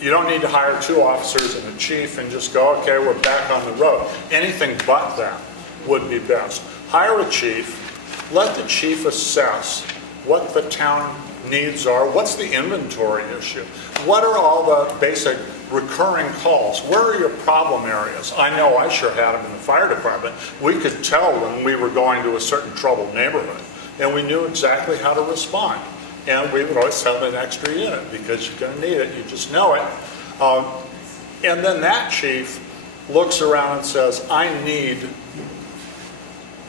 You don't need to hire 2 officers and a chief and just go, okay, we're back on the road. Anything but that would be best. Hire a chief, let the chief assess what the town needs are, what's the inventory issue, what are all the basic recurring calls, where are your problem areas? I know I sure had them in the fire department. We could tell when we were going to a certain troubled neighborhood, and we knew exactly how to respond. And we would always have an extra unit because you're going to need it, you just know it. And then that chief looks around and says, I need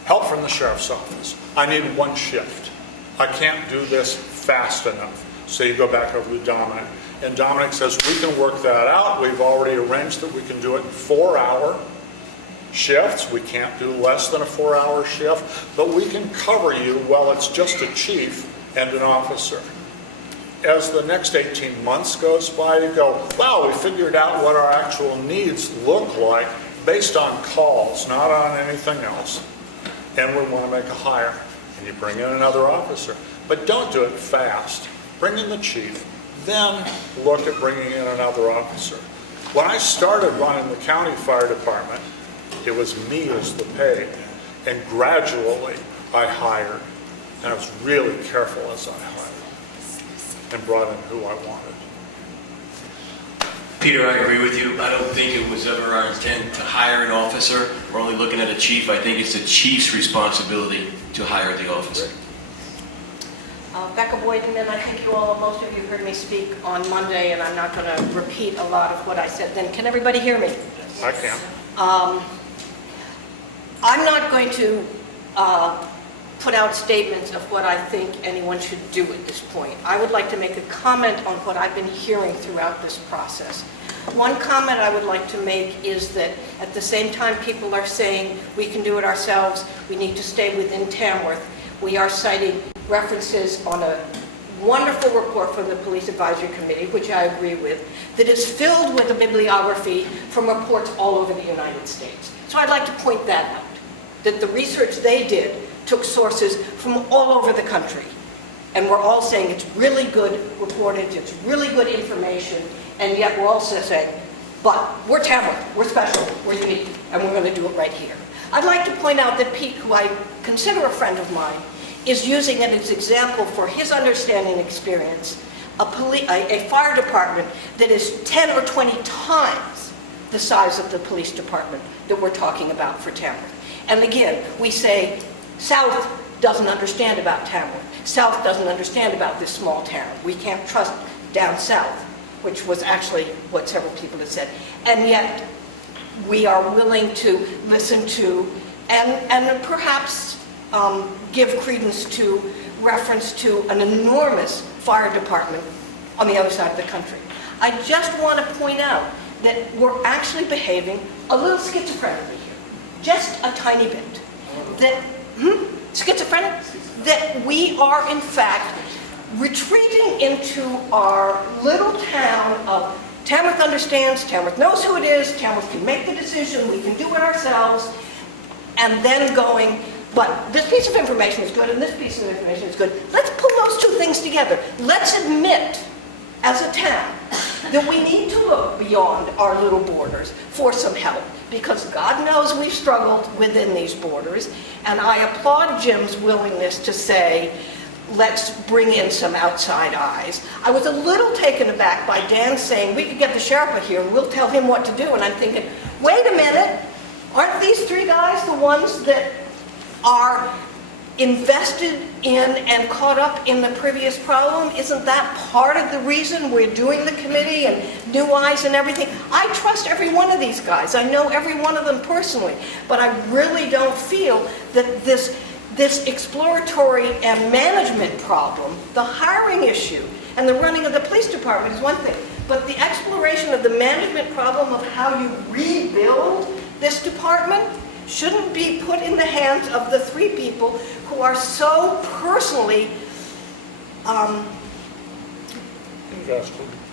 help from the sheriff's office. I need 1 shift. I can't do this fast enough. So you go back over to Dominic, and Dominic says, we can work that out. We've already arranged that we can do it in 4-hour shifts. We can't do less than a 4-hour shift, but we can cover you while it's just a chief and an officer. As the next 18 months goes by, you go, wow, we figured out what our actual needs look like based on calls, not on anything else. And we want to make a hire. And you bring in another officer. But don't do it fast. Bring in the chief, then look at bringing in another officer. When I started running the county fire department, it was me as the paid. And gradually, I hired. And I was really careful as I hired and brought in who I wanted. Peter, I agree with you. I don't think it was ever our intent to hire an officer. We're only looking at a chief. I think it's the chief's responsibility to hire the officer. Becca Boyden, I think most of you heard me speak on Monday, and I'm not going to repeat a lot of what I said then. Can everybody hear me? I can. I'm not going to put out statements of what I think anyone should do at this point. I would like to make a comment on what I've been hearing throughout this process. One comment I would like to make is that at the same time people are saying we can do it ourselves, we need to stay within Tamworth, we are citing references on a wonderful report from the Police Advisory Committee, which I agree with, that is filled with a bibliography from reports all over the United States. So I'd like to point that out, that the research they did took sources from all over the country. And we're all saying it's really good reportage, it's really good information, and yet we're also saying, but we're Tamworth, we're special, we're unique, and we're going to do it right here. I'd like to point out that Pete, who I consider a friend of mine, is using it as an example for his understanding and experience, a fire department that is 10 or 20 times the size of the police department that we're talking about for Tamworth. And again, we say, South doesn't understand about Tamworth. South doesn't understand about this small town. We can't trust down south, which was actually what several people have said. And yet, we are willing to listen to and perhaps give credence to reference to an enormous fire department on the other side of the country. I just want to point out that we're actually behaving a little schizophrenically here, just a tiny bit. That schizophrenic? That we are in fact retreating into our little town of Tamworth understands, Tamworth knows who it is, Tamworth can make the decision, we can do it ourselves, and then going, but this piece of information is good and this piece of information is good. Let's pull those two things together. Let's admit, as a town, that we need to look beyond our little borders for some help, because God knows we've struggled within these borders, and I applaud Jim's willingness to say, let's bring in some outside eyes. I was a little taken aback by Dan saying, we could get the sheriff here and we'll tell him what to do, and I'm thinking, wait a minute, aren't these 3 guys the ones that are invested in and caught up in the previous problem? Isn't that part of the reason we're doing the committee and new eyes and everything? I trust every one of these guys. I know every one of them personally, but I really don't feel that this exploratory and management problem, the hiring issue and the running of the police department is one thing, but the exploration of the management problem of how you rebuild this department shouldn't be put in the hands of the 3 people who are so personally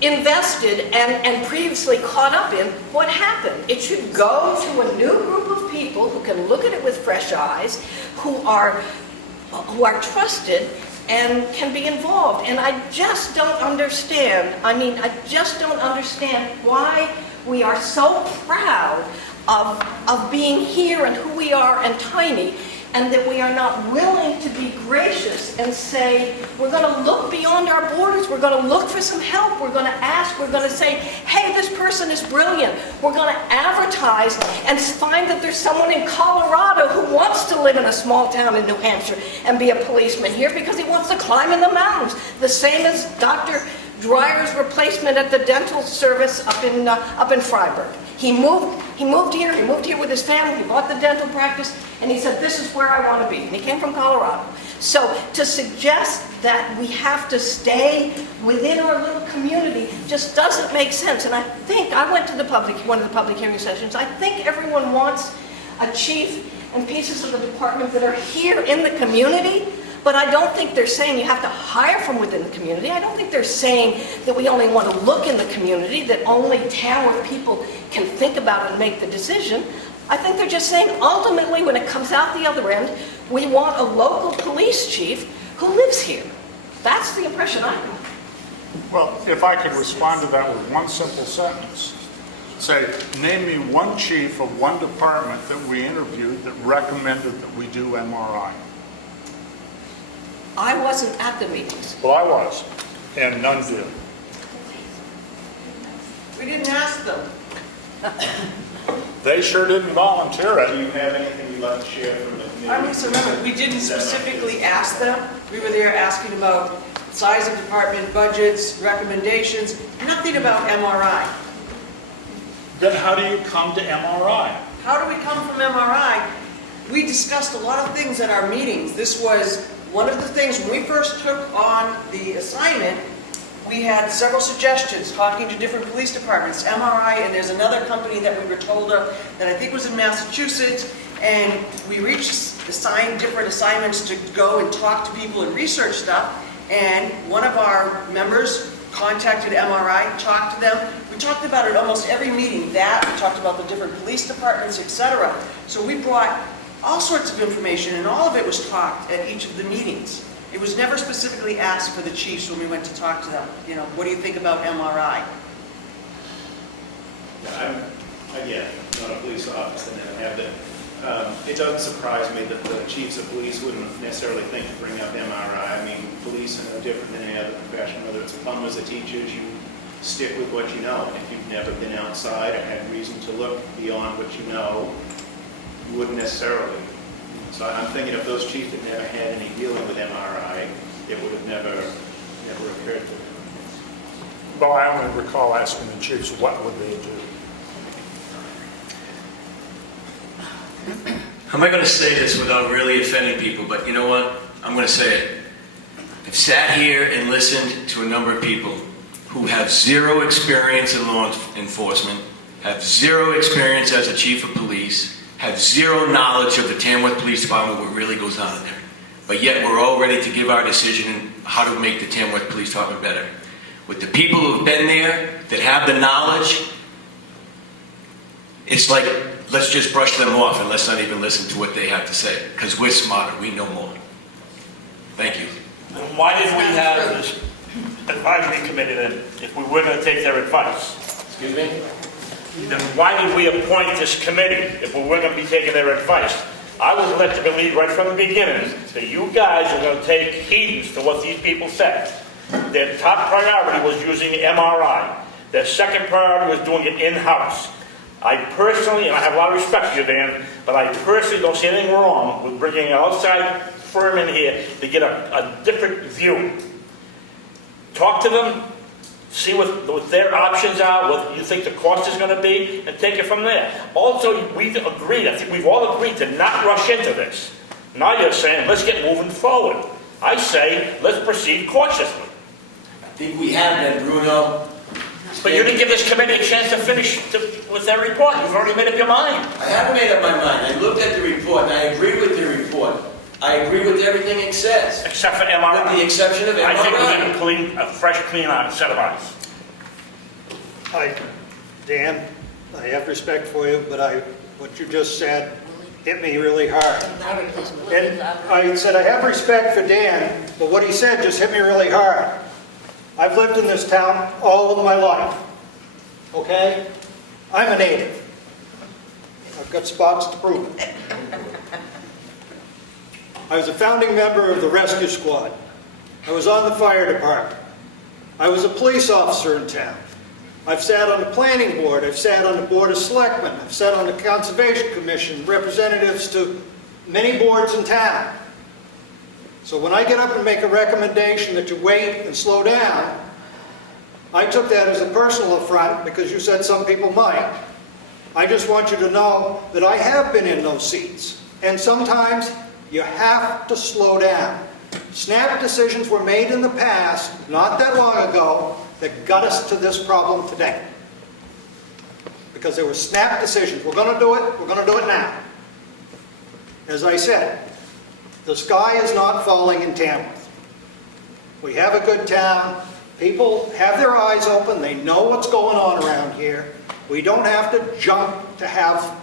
invested and previously caught up in what happened. It should go to a new group of people who can look at it with fresh eyes, who are trusted and can be involved. And I just don't understand, I just don't understand why we are so proud of being here and who we are and tiny, and that we are not willing to be gracious and say, we're going to look beyond our borders, we're going to look for some help, we're going to ask, we're going to say, hey, this person is brilliant. We're going to advertise and find that there's someone in Colorado who wants to live in a small town in New Hampshire and be a policeman here because he wants to climb in the mountains. The same as Dr. Dreyer's replacement at the dental service up in Freiburg. He moved here with his family, he bought the dental practice, and he said, this is where I want to be. And he came from Colorado. So to suggest that we have to stay within our little community just doesn't make sense. And I think, I went to one of the public hearing sessions, I think everyone wants a chief and pieces of the department that are here in the community. But I don't think they're saying you have to hire from within the community. I don't think they're saying that we only want to look in the community, that only Tamworth people can think about and make the decision. I think they're just saying ultimately when it comes out the other end, we want a local police chief who lives here. That's the impression I have. Well, if I could respond to that with one simple sentence. Say, name me one chief of one department that we interviewed that recommended that we do MRI. I wasn't at the meetings. Well, I was, and none did. We didn't ask them. They sure didn't volunteer Do it. you have anything you'd like to share from the committee? I mean, so remember, we didn't specifically ask them. We were there asking about size of department, budgets, recommendations, nothing about MRI. Then how do you come to MRI? How do we come from MRI? We discussed a lot of things at our meetings. This was one of the things, when we first took on the assignment, we had several suggestions, talking to different police departments, MRI, and there's another company that we were told of that I think was in Massachusetts, and we assigned different assignments to go and talk to people and research stuff, and one of our members contacted MRI, talked to them. We talked about it almost every meeting, we talked about the different police departments, etc. So we brought all sorts of information, and all of it was talked at each of the meetings. It was never specifically asked for the chiefs when we went to talk to them. You know, what do you think about MRI? I'm, again, not a police officer, and have been. It doesn't surprise me that the chiefs of police wouldn't necessarily think to bring up MRI. I mean, police are no different than any other profession, whether it's plumbers or teachers, you stick with what you know. If you've never been outside or had reason to look beyond what you know, you wouldn't necessarily. So I'm thinking if those chiefs had never had any dealing with MRI, it would have never occurred to them. Well, I only recall asking the chiefs, what would they do? Am I going to say this without really offending people? But you know what? I'm going to say it. I've sat here and listened to a number of people who have zero experience in law enforcement, have zero experience as a chief of police, have zero knowledge of the Tamworth Police Department, what really goes on there. But yet we're all ready to give our decision on how to make the Tamworth Police Department better. With the people who have been there, that have the knowledge, it's like, let's just brush them off and let's not even listen to what they have to say, because we're smarter, we know more. Thank you. Why did we have this advisory committee then, if we were going to take their advice? Excuse me? Then why did we appoint this committee if we weren't going to be taking their advice? I was led to believe right from the beginning that you guys are going to take heed to what these people said. Their top priority was using the MRI. Their second priority was doing it in-house. I personally, and I have a lot of respect for you, Dan, but I personally don't see anything wrong with bringing an outside firm in here to get a different view. Talk to them, see what their options are, what you think the cost is going to be, and take it from there. Also, we've agreed, I think we've all agreed to not rush into this. Now you're saying, let's get moving forward. I say, let's proceed cautiously. I think we have been, Bruno. But you didn't give this committee a chance to finish with their report. You've already made up your mind. I haven't made up my mind. I looked at the report and I agreed with the report. I agree with everything it says, except for with the MRI. exception of I think we MRI. need a fresh, clean set of eyes. Dan, I have respect for you, but what you just said hit me really hard. And I said, I have respect for Dan, but what he said just hit me really hard. I've lived in this town all of my life, okay? I'm a native. I've got spots to prove it. I was a founding member of the rescue squad. I was on the fire department. I was a police officer in town. I've sat on the planning board, I've sat on the board of selectmen, I've sat on the conservation commission, representatives to many boards in town. So when I get up and make a recommendation that you wait and slow down, I took that as a personal affront because you said some people might. I just want you to know that I have been in those seats, and sometimes you have to slow down. Snap decisions were made in the past, not that long ago, that got us to this problem today. Because there were snap decisions. We're going to do it, we're going to do it now. As I said, the sky is not falling in Tamworth. We have a good town. People have their eyes open. They know what's going on around here. We don't have to jump to have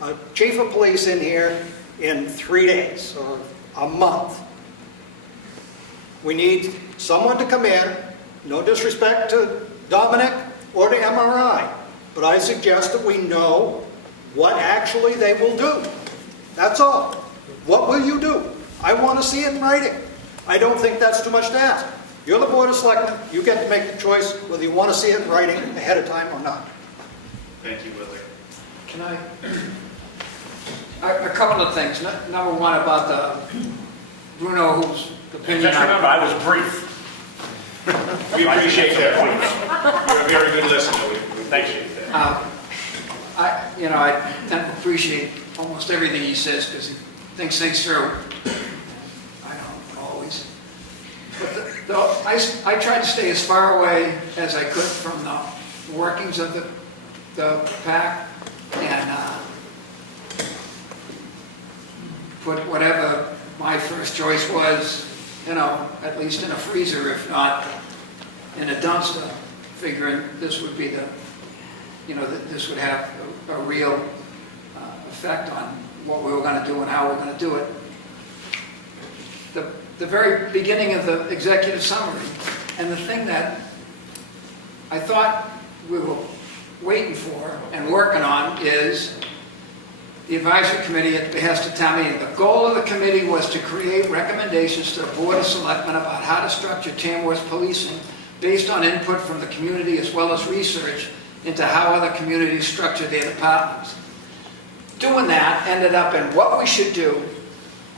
a chief of police in here in 3 days or a month. We need someone to come in, no disrespect to Dominic or to MRI, but I suggest that we know what actually they will do. That's all. What will you do? I want to see it in writing. I don't think that's too much to ask. You're the Board of Selectmen. You get to make the choice whether you want to see it in writing ahead of time or not. Thank you, Willie. Can a couple of things. Number one about the Bruno, whose opinion Just remember, I was brief. We appreciate that. You're a very good listener. We appreciate that. I tend to appreciate almost everything he says because he thinks things through. I don't always. But I tried to stay as far away as I could from the workings of the PAC and put whatever my first choice was, at least in a freezer, if not in a dumpster, figuring this would be that this would have a real effect on what we were going to do and how we were going to do it. The very beginning of the executive summary, and the thing that I thought we were waiting for and working on is the advisory committee at the behest of town meeting. The goal of the committee was to create recommendations to the Board of Selectmen about how to structure Tamworth's policing based on input from the community as well as research into how other communities structure their departments. Doing that ended up in what we should do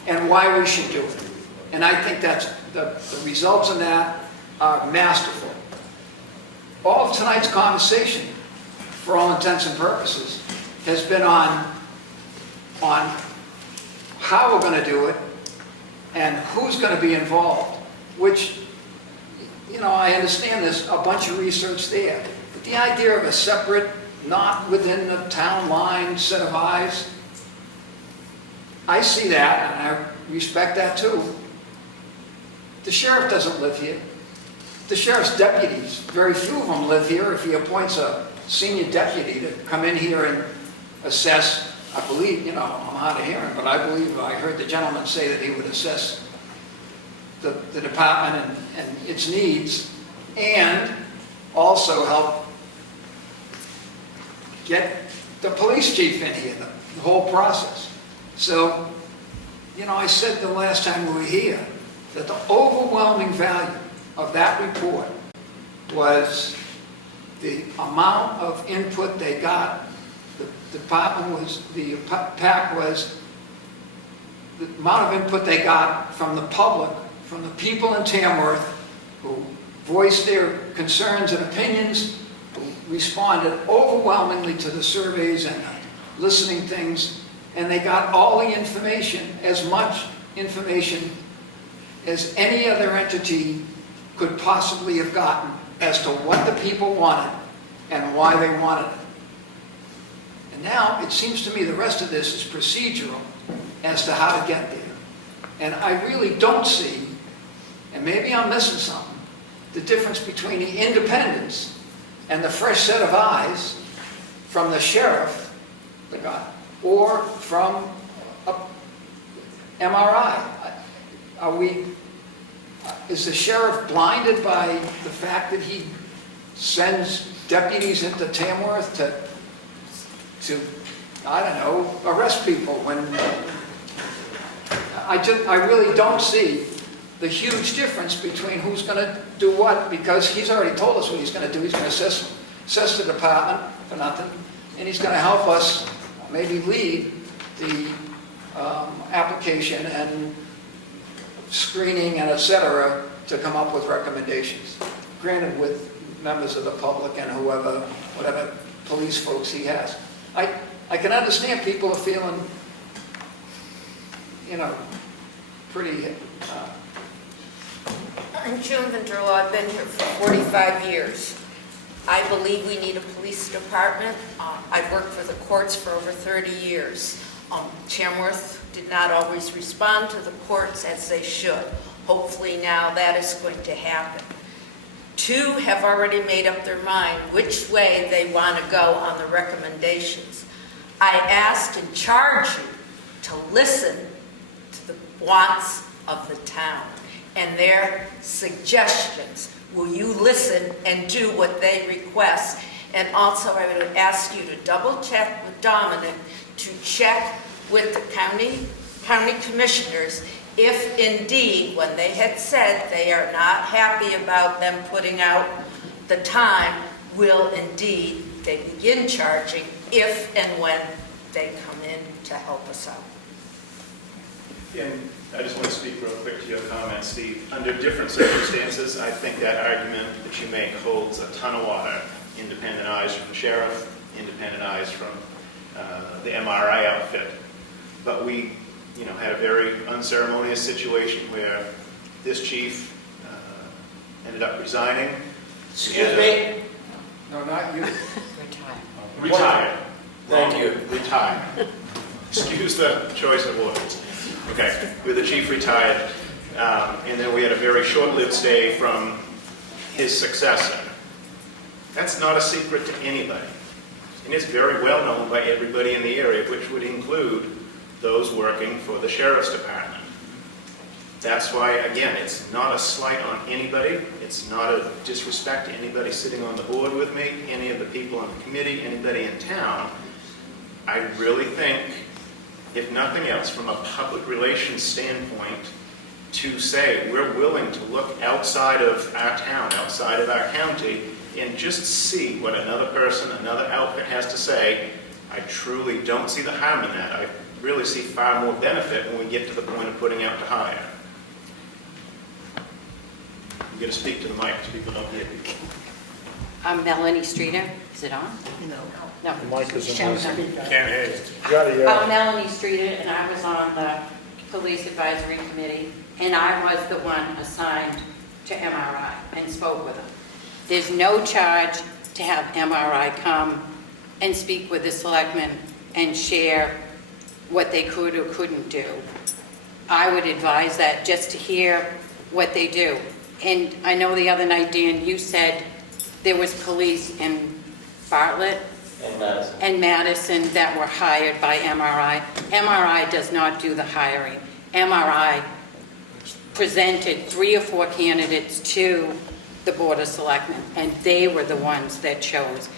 and why we should do it. And I think that's the results of that are masterful. All of tonight's conversation, for all intents and purposes, has been on how we're going to do it and who's going to be involved, which, I understand there's a bunch of research there. But the idea of a separate, not within the town line set of eyes, I see that and I respect that too. The sheriff doesn't live here. The sheriff's deputies, very few of them live here. If he appoints a senior deputy to come in here and assess, I believe, I'm hard of hearing, but I believe I heard the gentleman say that he would assess the department and its needs, and also help get the police chief in here, the whole process. So, I said the last time we were here that the overwhelming value of that report was the amount of input they got. The PAC was the amount of input they got from the public, from the people in Tamworth who voiced their concerns and opinions, who responded overwhelmingly to the surveys and listening things, and they got all the information, as much information as any other entity could possibly have gotten as to what the people wanted and why they wanted it. And now it seems to me the rest of this is procedural as to how to get there. And I really don't see, and maybe I'm missing something, the difference between the independents and the fresh set of eyes from the sheriff, the guy, or from a MRI. Is the sheriff blinded by the fact that he sends deputies into Tamworth to I don't know, arrest people when I really don't see the huge difference between who's going to do what, because he's already told us what he's going to do. He's going to assess the department for nothing, and he's going to help us maybe lead the application and screening and et cetera to come up with recommendations. Granted, with members of the public and whatever police folks he has. I can understand people are feeling, pretty... I'm June Venturlo. I've been here for 45 years. I believe we need a police department. I've worked for the courts for over 30 years. Tamworth did not always respond to the courts as they should. Hopefully now that is going to happen. 2 have already made up their mind which way they want to go on the recommendations. I asked and charge you to listen to the wants of the town and their suggestions. Will you listen and do what they request? And also I would ask you to double check with Dominic to check with the county commissioners if indeed, when they had said they are not happy about them putting out the time, will indeed they begin charging if and when they come in to help us out. And I just want to speak real quick to your comment, Steve. Under different circumstances, I think that argument that you make holds a ton of water. Independent eyes from the sheriff, independent eyes from the MRI outfit. But we, had a very unceremonious situation where this chief ended up resigning. Excuse me? No, not you. Retired. Thank you. Retired. Excuse the choice of words. Okay, the chief retired, and then we had a very short-lived stay from his successor. That's not a secret to anybody. And it's very well known by everybody in the area, which would include those working for the sheriff's department. That's why, again, it's not a slight on anybody. It's not a disrespect to anybody sitting on the board with me, any of the people on the committee, anybody in town. I really think, if nothing else, from a public relations standpoint, to say we're willing to look outside of our town, outside of our county, and just see what another person, another outfit has to say, I truly don't see the harm in that. I really see far more benefit when we get to the point of putting out to hire. You got to speak to the mic so people don't hear you. I'm Melanie Streeter. Is it on? No. The mic isn't on. Shut Can't up. hear you. You gotta yell. I'm Melanie Streeter, and I was on the Police Advisory Committee, and I was the one assigned to MRI and spoke with them. There's no charge to have MRI come and speak with the selectmen and share what they could or couldn't do. I would advise that just to hear what they do. And I know the other night, Dan, you said there was police in Bartlett and Madison that were hired by MRI. MRI does not do the hiring. MRI presented 3 or 4 candidates to the Board of Selectmen, and they were the ones that chose.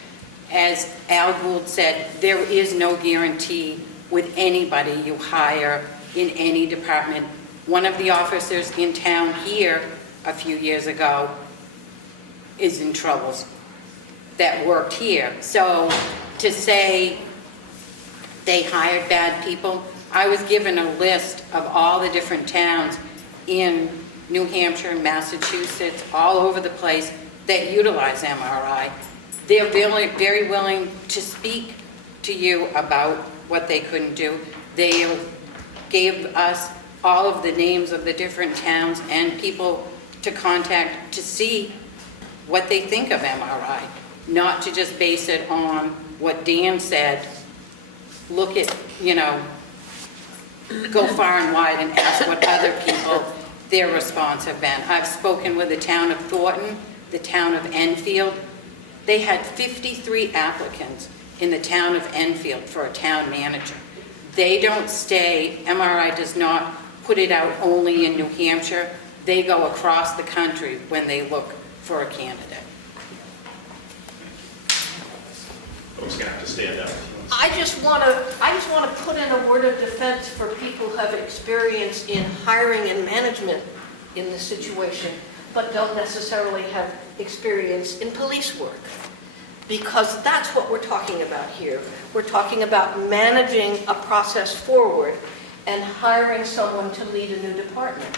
As Al Gould said, there is no guarantee with anybody you hire in any department. One of the officers in town here a few years ago is in trouble that worked here. So to say they hired bad people, I was given a list of all the different towns in New Hampshire and Massachusetts, all over the place, that utilize MRI. They're very willing to speak to you about what they couldn't do. They gave us all of the names of the different towns and people to contact to see what they think of MRI, not to just base it on what Dan said. Look at, go far and wide and ask what other people, their response have been. I've spoken with the town of Thornton, the town of Enfield. They had 53 applicants in the town of Enfield for a town manager. They don't stay, MRI does not put it out only in New Hampshire. They go across the country when they look for a candidate. Folks gonna have to stand up. I just want to put in a word of defense for people who have experience in hiring and management in this situation, but don't necessarily have experience in police work. Because that's what we're talking about here. We're talking about managing a process forward and hiring someone to lead a new department.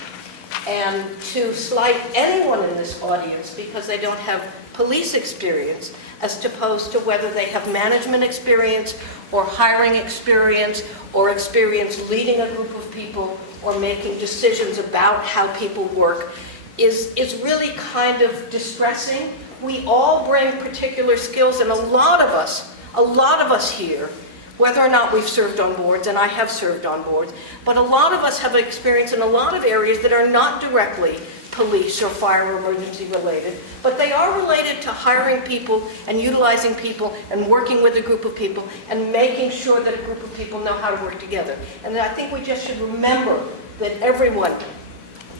And to slight anyone in this audience because they don't have police experience, as opposed to whether they have management experience or hiring experience or experience leading a group of people or making decisions about how people work, is really kind of distressing. We all bring particular skills, and a lot of us here, whether or not we've served on boards, and I have served on boards, but a lot of us have experience in a lot of areas that are not directly police or fire or emergency related, but they are related to hiring people and utilizing people and working with a group of people and making sure that a group of people know how to work together. And I think we just should remember that everyone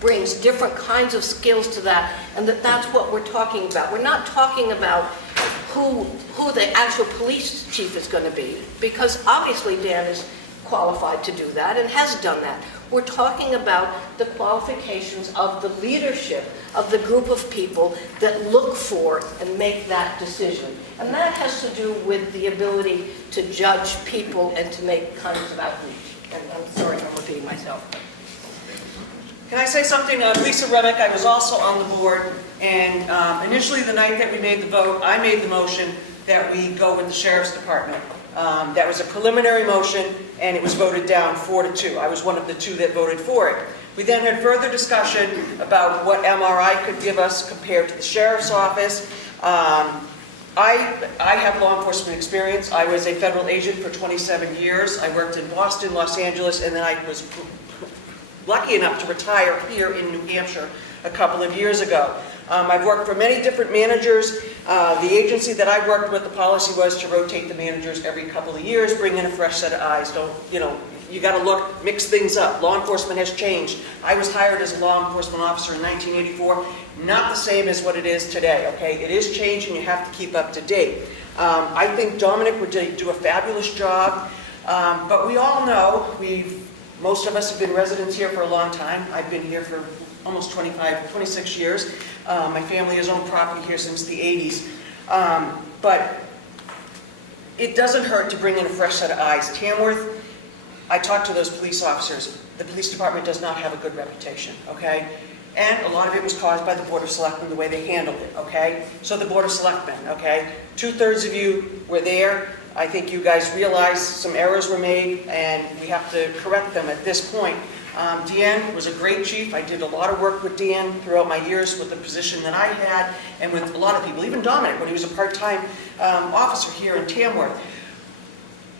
brings different kinds of skills to that, and that's what we're talking about. We're not talking about who the actual police chief is going to be, because obviously Dan is qualified to do that and has done that. We're talking about the qualifications of the leadership of the group of people that look for and make that decision. And that has to do with the ability to judge people and to make kinds of outreach. And I'm sorry if I'm repeating myself. Can I say something? Lisa Remick, I was also on the board, and initially the night that we made the vote, I made the motion that we go with the Sheriff's Department. That was a preliminary motion, and it was voted down 4-2. I was one of the two that voted for it. We then had further discussion about what MRI could give us compared to the Sheriff's Office. I have law enforcement experience. I was a federal agent for 27 years. I worked in Boston, Los Angeles, and then I was lucky enough to retire here in New Hampshire a couple of years ago. I've worked for many different managers. The agency that I worked with, the policy was to rotate the managers every couple of years, bring in a fresh set of eyes. Don't, you got to look, mix things up. Law enforcement has changed. I was hired as a law enforcement officer in 1984, not the same as what it is today, okay? It is changing, you have to keep up to date. I think Dominic would do a fabulous job, but we all know, most of us have been residents here for a long time. I've been here for almost 26 years. My family has owned property here since the 80s. But it doesn't hurt to bring in a fresh set of eyes. Tamworth, I talked to those police officers. The police department does not have a good reputation, okay? And a lot of it was caused by the Board of Selectmen, the way they handled it, okay? So the Board of Selectmen, okay? 2/3 of you were there. I think you guys realize some errors were made, and we have to correct them at this point. Deanne was a great chief. I did a lot of work with Deanne throughout my years with the position that I had, and with a lot of people, even Dominic, when he was a part-time officer here in Tamworth.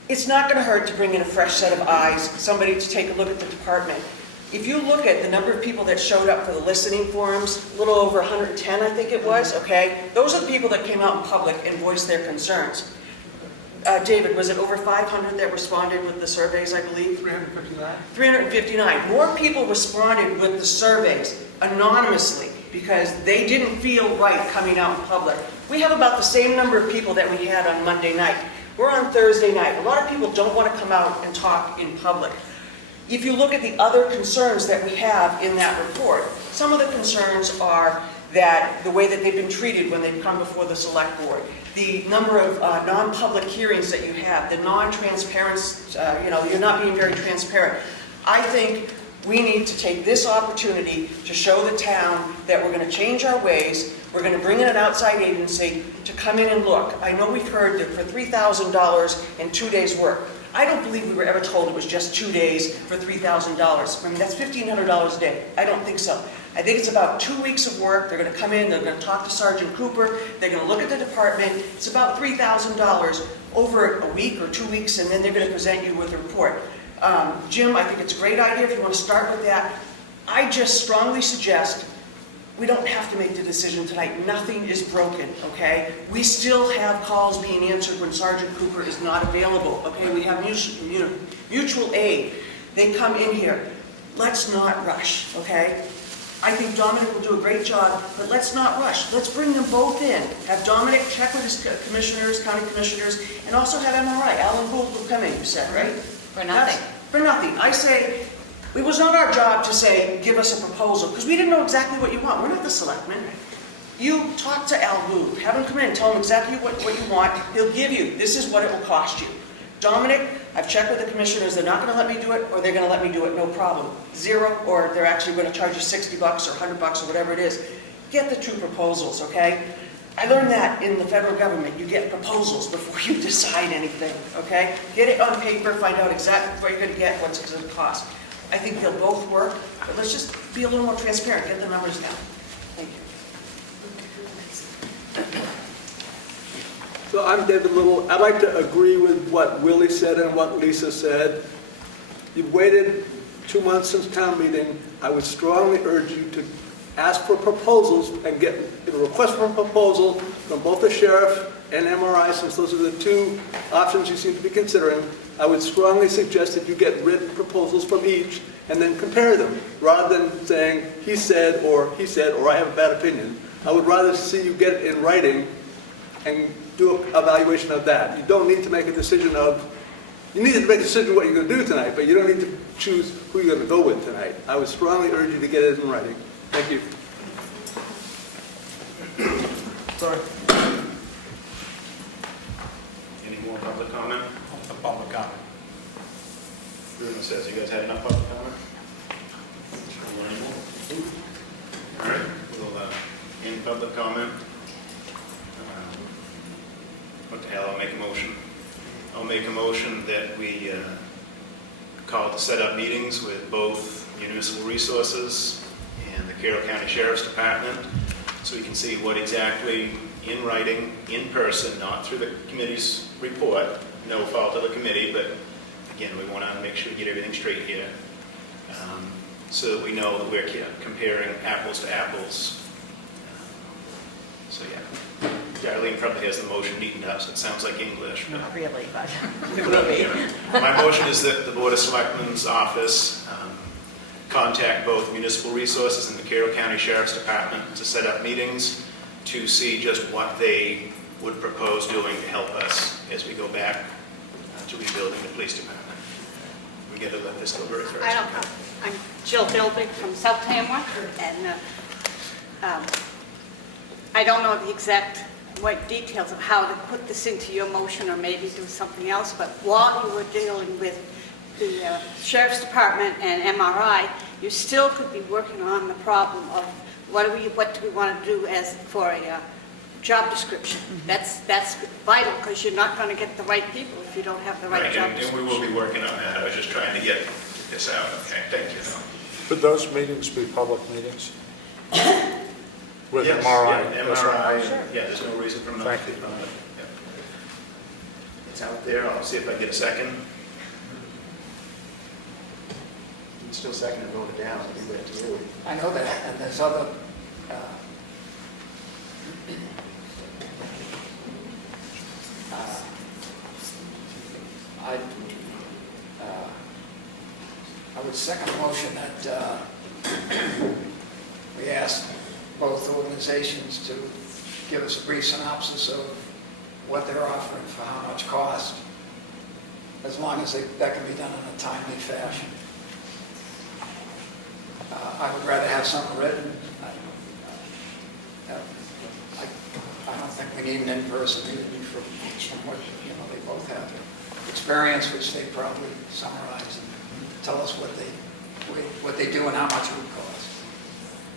It's not going to hurt to bring in a fresh set of eyes, somebody to take a look at the department. If you look at the number of people that showed up for the listening forums, a little over 110, I think it was, okay? Those are the people that came out in public and voiced their concerns. David, was it over 500 that responded with the surveys, I believe? 359. 359. More people responded with the surveys anonymously because they didn't feel right coming out in public. We have about the same number of people that we had on Monday night. We're on Thursday night. A lot of people don't want to come out and talk in public. If you look at the other concerns that we have in that report, some of the concerns are that the way that they've been treated when they've come before the select board, the number of non-public hearings that you have, the non-transparency, you're not being very transparent. I think we need to take this opportunity to show the town that we're going to change our ways. We're going to bring in an outside agency to come in and look. I know we've heard that for $3,000 and 2 days' work. I don't believe we were ever told it was just 2 days for $3,000. I mean, that's $1,500 a day. I don't think so. I think it's about 2 weeks of work. They're going to come in, they're going to talk to Sergeant Cooper, they're going to look at the department. It's about $3,000 over a week or 2 weeks, and then they're going to present you with a report. Jim, I think it's a great idea if you want to start with that. I just strongly suggest we don't have to make the decision tonight. Nothing is broken, okay? We still have calls being answered when Sergeant Cooper is not available, okay? We have mutual aid. They come in here. Let's not rush, okay? I think Dominic will do a great job, but let's not rush. Let's bring them both in. Have Dominic check with his commissioners, county commissioners, and also have MRI. Alan Gould will come in, you said, right? For nothing. For nothing. I say, it was not our job to say, give us a proposal, because we didn't know exactly what you want. We're not the selectmen. You talk to Al Gould, have him come in, tell him exactly what you want. He'll give you, this is what it will cost you. Dominic, I've checked with the commissioners, they're not gonna let me do it, or they're gonna let me do it, no problem. Zero, or they're actually gonna charge you $60 or $100 or whatever it is. Get the two proposals, okay? I learned that in the federal government. You get proposals before you decide anything, okay? Get it on paper, find out exactly what you're gonna get, what's it gonna cost. I think they'll both work, but let's just be a little more transparent, get the numbers down. Thank you. So I'm David Little. I'd like to agree with what Willie said and what Lisa said. You've waited 2 months since town meeting. I would strongly urge you to ask for proposals and get a request for a proposal from both the sheriff and MRI, since those are the two options you seem to be considering. I would strongly suggest that you get written proposals from each and then compare them, rather than saying, he said, or I have a bad opinion. I would rather see you get it in writing and do an evaluation of that. You don't need to make a decision you need to make a decision what you're going to do tonight, but you don't need to choose who you're going to go with tonight. I would strongly urge you to get it in writing. Thank you. Sorry. Any more public comment? A public comment. Bruno says, you guys had enough public comment? All right, we'll end public comment. What the hell, I'll make a motion. I'll make a motion that we call to set up meetings with both municipal resources and the Carroll County Sheriff's Department, so we can see what exactly in writing, in person, not through the committee's report, no fault of the committee, but again, we want to make sure we get everything straight here, so that we know that we're comparing apples to apples. So yeah, Darlene probably has the motion neatened up, so it sounds like English. But Not really, but. my motion is that the Board of Selectmen's office contact both municipal resources and the Carroll County Sheriff's Department to set up meetings to see just what they would propose doing to help us as we go back to rebuilding the police department. We got to let this go very first. I don't know. I'm Jill Bilbick from South Tamworth, and I don't know the exact details of how to put this into your motion or maybe do something else, but while you were dealing with the Sheriff's Department and MRI, you still could be working on the problem of what do we want to do as for a job description. That's vital, because you're not going to get the right people if you don't have the right job description. And we will be working on that. I was just trying to get this out. Okay, thank you. Would those meetings be public meetings? With Yes, MRI? yeah, MRI, yeah, there's no reason for them not to be public. Yeah. It's out there. I'll see if I get a second. You can still second and vote it down. Leave it to you. I know that, and there's other, I would second the motion that we ask both organizations to give us a brief synopsis of what they're offering for how much cost, as long as that can be done in a timely fashion. I would rather have something written. I don't think we need an in-person meeting from what they both have experience, which they probably summarize and tell us what they do and how much it would cost.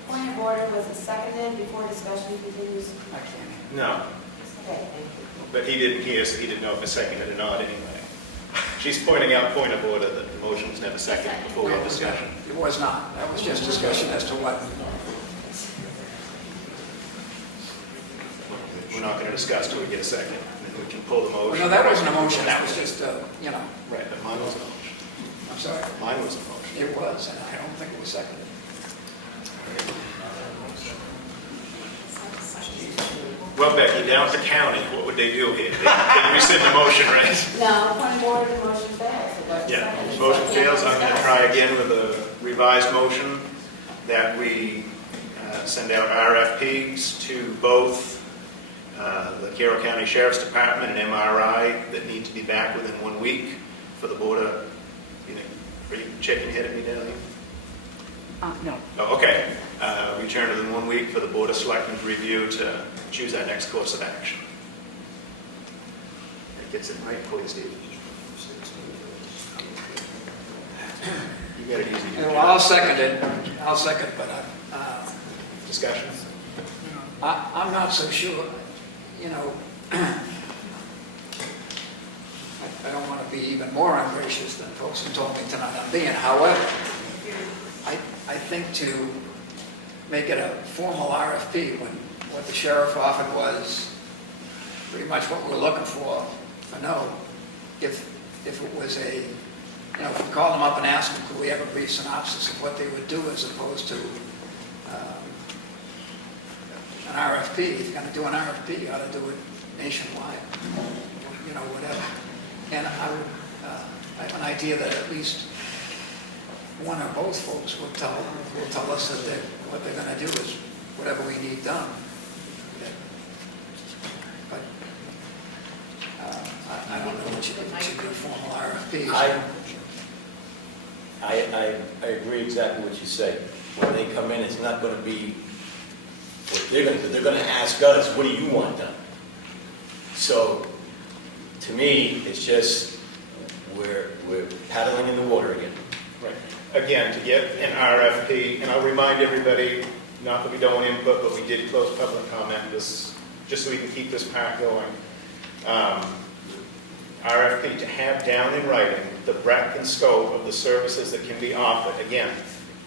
Point of order, was it seconded before discussion continues? I can't. No, Okay, thank you. but he didn't hear, so he didn't know if it's seconded or not anyway. She's pointing out point of order that the motion was never seconded before we had discussion. It was not. That was just discussion as to what. We're not going to discuss till we get a second, and then we can pull the motion. Well, no, that wasn't a motion. That was just, Right, but mine was a motion. I'm sorry. Mine was a motion. It was, and I don't think it was seconded. Well, Becky, down at the county, what would they do here? They rescind the motion, right? No, point of order, the motion fails. It wasn't Yeah, seconded. motion So fails. I'm going to discuss. try again with a revised motion that we send out RFPs to both the Carroll County Sheriff's Department and MRI that need to be back within 1 week for the board of, are you shaking your head at me, Darlene? No. Oh, okay. Return within 1 week for the Board of Selectmen's review to choose our next course of action. That gets it right, please, Steve. You got it easy. Well, I'll second it. I'll second it, but Discussion? I'm not so sure, I don't want to be even more ungracious than folks who told me tonight I'm being. However, I think to make it a formal RFP when what the sheriff offered was pretty much what we're looking for, no. If it was if we call them up and ask them, could we have a brief synopsis of what they would do as opposed to an RFP. If you're going to do an RFP, you ought to do it nationwide, whatever. And I would, I have an idea that at least one or both folks will tell us that what they're going to do is whatever we need done. But I don't know what you should be a formal RFP. I agree exactly what you say. When they come in, it's not going to be what they're going to do. They're going to ask us, what do you want done? So, to me, it's just we're paddling in the water again. Right. Again, to get an RFP, and I'll remind everybody, not that we don't want input, but we did close public comment this, just so we can keep this pack going. RFP, to have down in writing the breadth and scope of the services that can be offered. Again,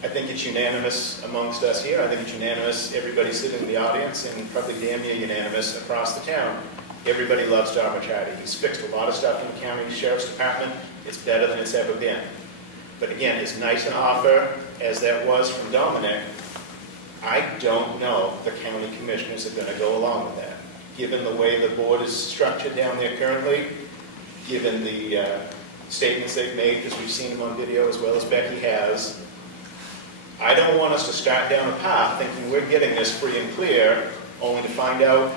I think it's unanimous amongst us here. I think it's unanimous, everybody sitting in the audience, and probably damn near unanimous across the town. Everybody loves Darma Chatty. He's fixed a lot of stuff in the county sheriff's department. It's better than it's ever been. But again, as nice an offer as that was from Dominic, I don't know the county commissioners are going to go along with that. Given the way the board is structured down there currently, given the statements they've made, because we've seen them on video as well as Becky has, I don't want us to start down a path thinking we're getting this free and clear, only to find out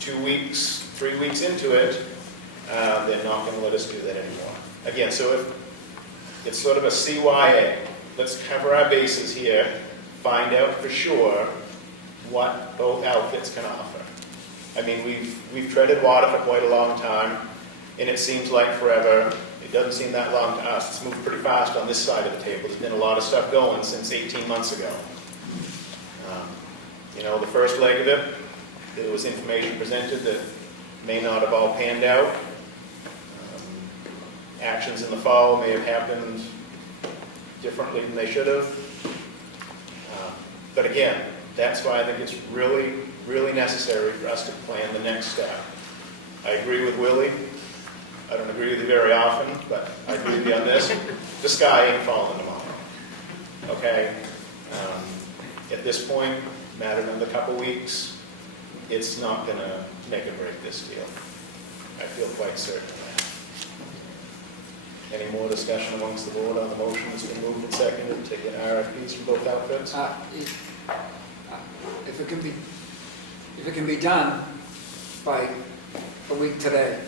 2 weeks, 3 weeks into it, they're not going to let us do that anymore. Again, so if it's sort of a CYA, let's cover our bases here, find out for sure what both outfits can offer. I mean, we've treaded water for quite a long time, and it seems like forever. It doesn't seem that long to us. It's moved pretty fast on this side of the table. There's been a lot of stuff going since 18 months ago. The first leg of it, there was information presented that may not have all panned out. Actions in the fall may have happened differently than they should have. But again, that's why I think it's really, really necessary for us to plan the next step. I agree with Willie. I don't agree with you very often, but I agree with you on this. The sky ain't falling tomorrow. Okay? At this point, matter of a couple weeks, it's not going to make or break this deal. I feel quite certain of that. Any more discussion amongst the board on the motion that's been moved and seconded to get RFPs from both outfits? If it can be done by a week today,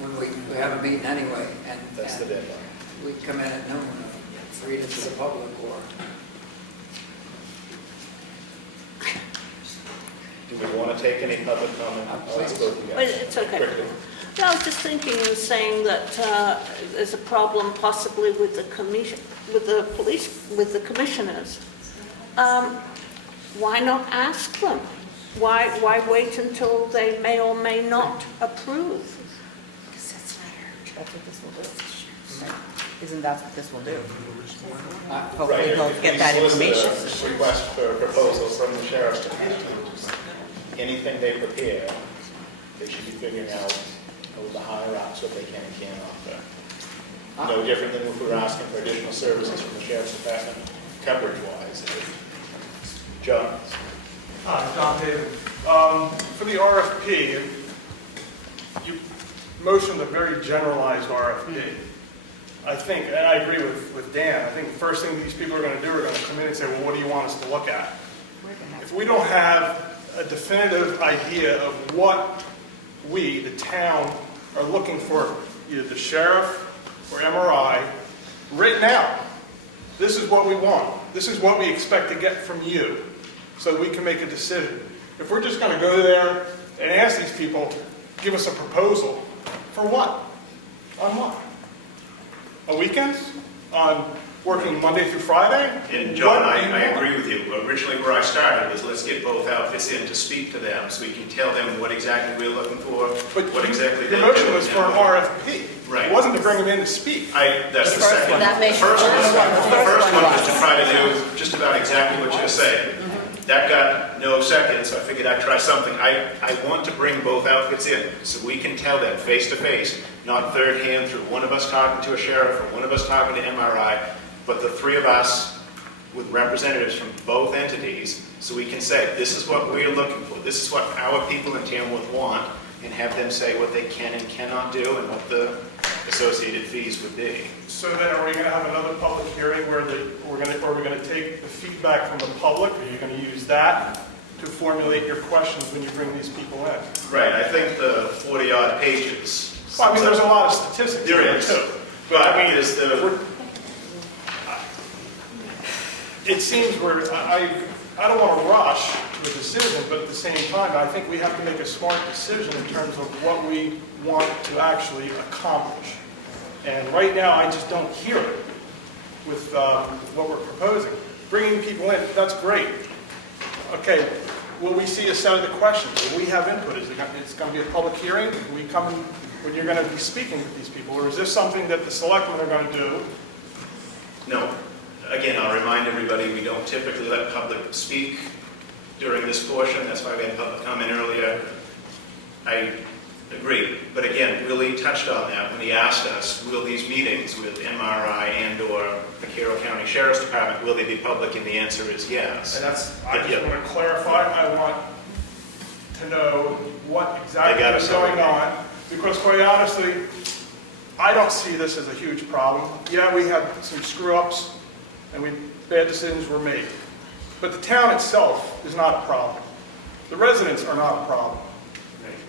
when we have a meeting anyway, and That's the deadline. we come in at noon and read it to the public, or Do we want to take any public comment? Let's go through Well, that. it's okay. Quickly. No, I was just thinking and saying that there's a problem possibly with the commission, with the police, with the commissioners. Why not ask them? Why wait until they may or may not approve? Because that's what this will do. Isn't that what this will do? Hopefully Right, we'll if get we that solicit information. a request for a proposal from the sheriff's department, anything they prepare, they should be figuring out with the higher ups what they can and can't offer. No different than if we were asking for additional services from the sheriff's department, coverage-wise. John? Hi, John David. For the RFP, you motioned a very generalized RFP. I think, and I agree with Dan, I think the first thing these people are going to do are going to come in and say, well, what do you want us to look at? If we don't have a definitive idea of what we, the town, are looking for, either the sheriff or MRI, written out, this is what we want. This is what we expect to get from you, so that we can make a decision. If we're just going to go there and ask these people, give us a proposal, for what? On what? On weekends? On working Monday through Friday? And John, I agree with you. Originally where I started was let's get both outfits in to speak to them so we can tell them what exactly we're looking for, what exactly the motion was for an RFP. Right. It wasn't to bring them in to speak. That's the second. That The makes first one was to sense. try to do just about exactly what you're saying. That got no second, so I figured I'd try something. I want to bring both outfits in so we can tell them face to face, not third hand through one of us talking to a sheriff or one of us talking to MRI, but the three of us with representatives from both entities, so we can say, this is what we're looking for, this is what our people in Tamworth want, and have them say what they can and cannot do and what the associated fees would be. So then are we going to have another public hearing where we're going to take the feedback from the public? Are you going to use that to formulate your questions when you bring these people in? Right, I think the 40-odd pages. Well, I mean, there's a lot of statistics There there is. too. Well, I mean, it's the... It seems I don't want to rush to a decision, but at the same time, I think we have to make a smart decision in terms of what we want to actually accomplish. And right now, I just don't hear it with what we're proposing. Bringing people in, that's great. Okay, will we see a set of the questions? Will we have input? Is it going to be a public hearing? Will we come when you're going to be speaking with these people? Or is this something that the selectmen are going to do? No. Again, I'll remind everybody, we don't typically let public speak during this portion. That's why we had public comment earlier. I agree. But again, Willie touched on that when he asked us, will these meetings with MRI and or the Carroll County Sheriff's Department, will they be public? And the answer is yes. And I just want to clarify, I want to know what exactly is going on. Because quite honestly, I don't see this as a huge problem. Yeah, we had some screw-ups and bad decisions were made. But the town itself is not a problem. The residents are not a problem.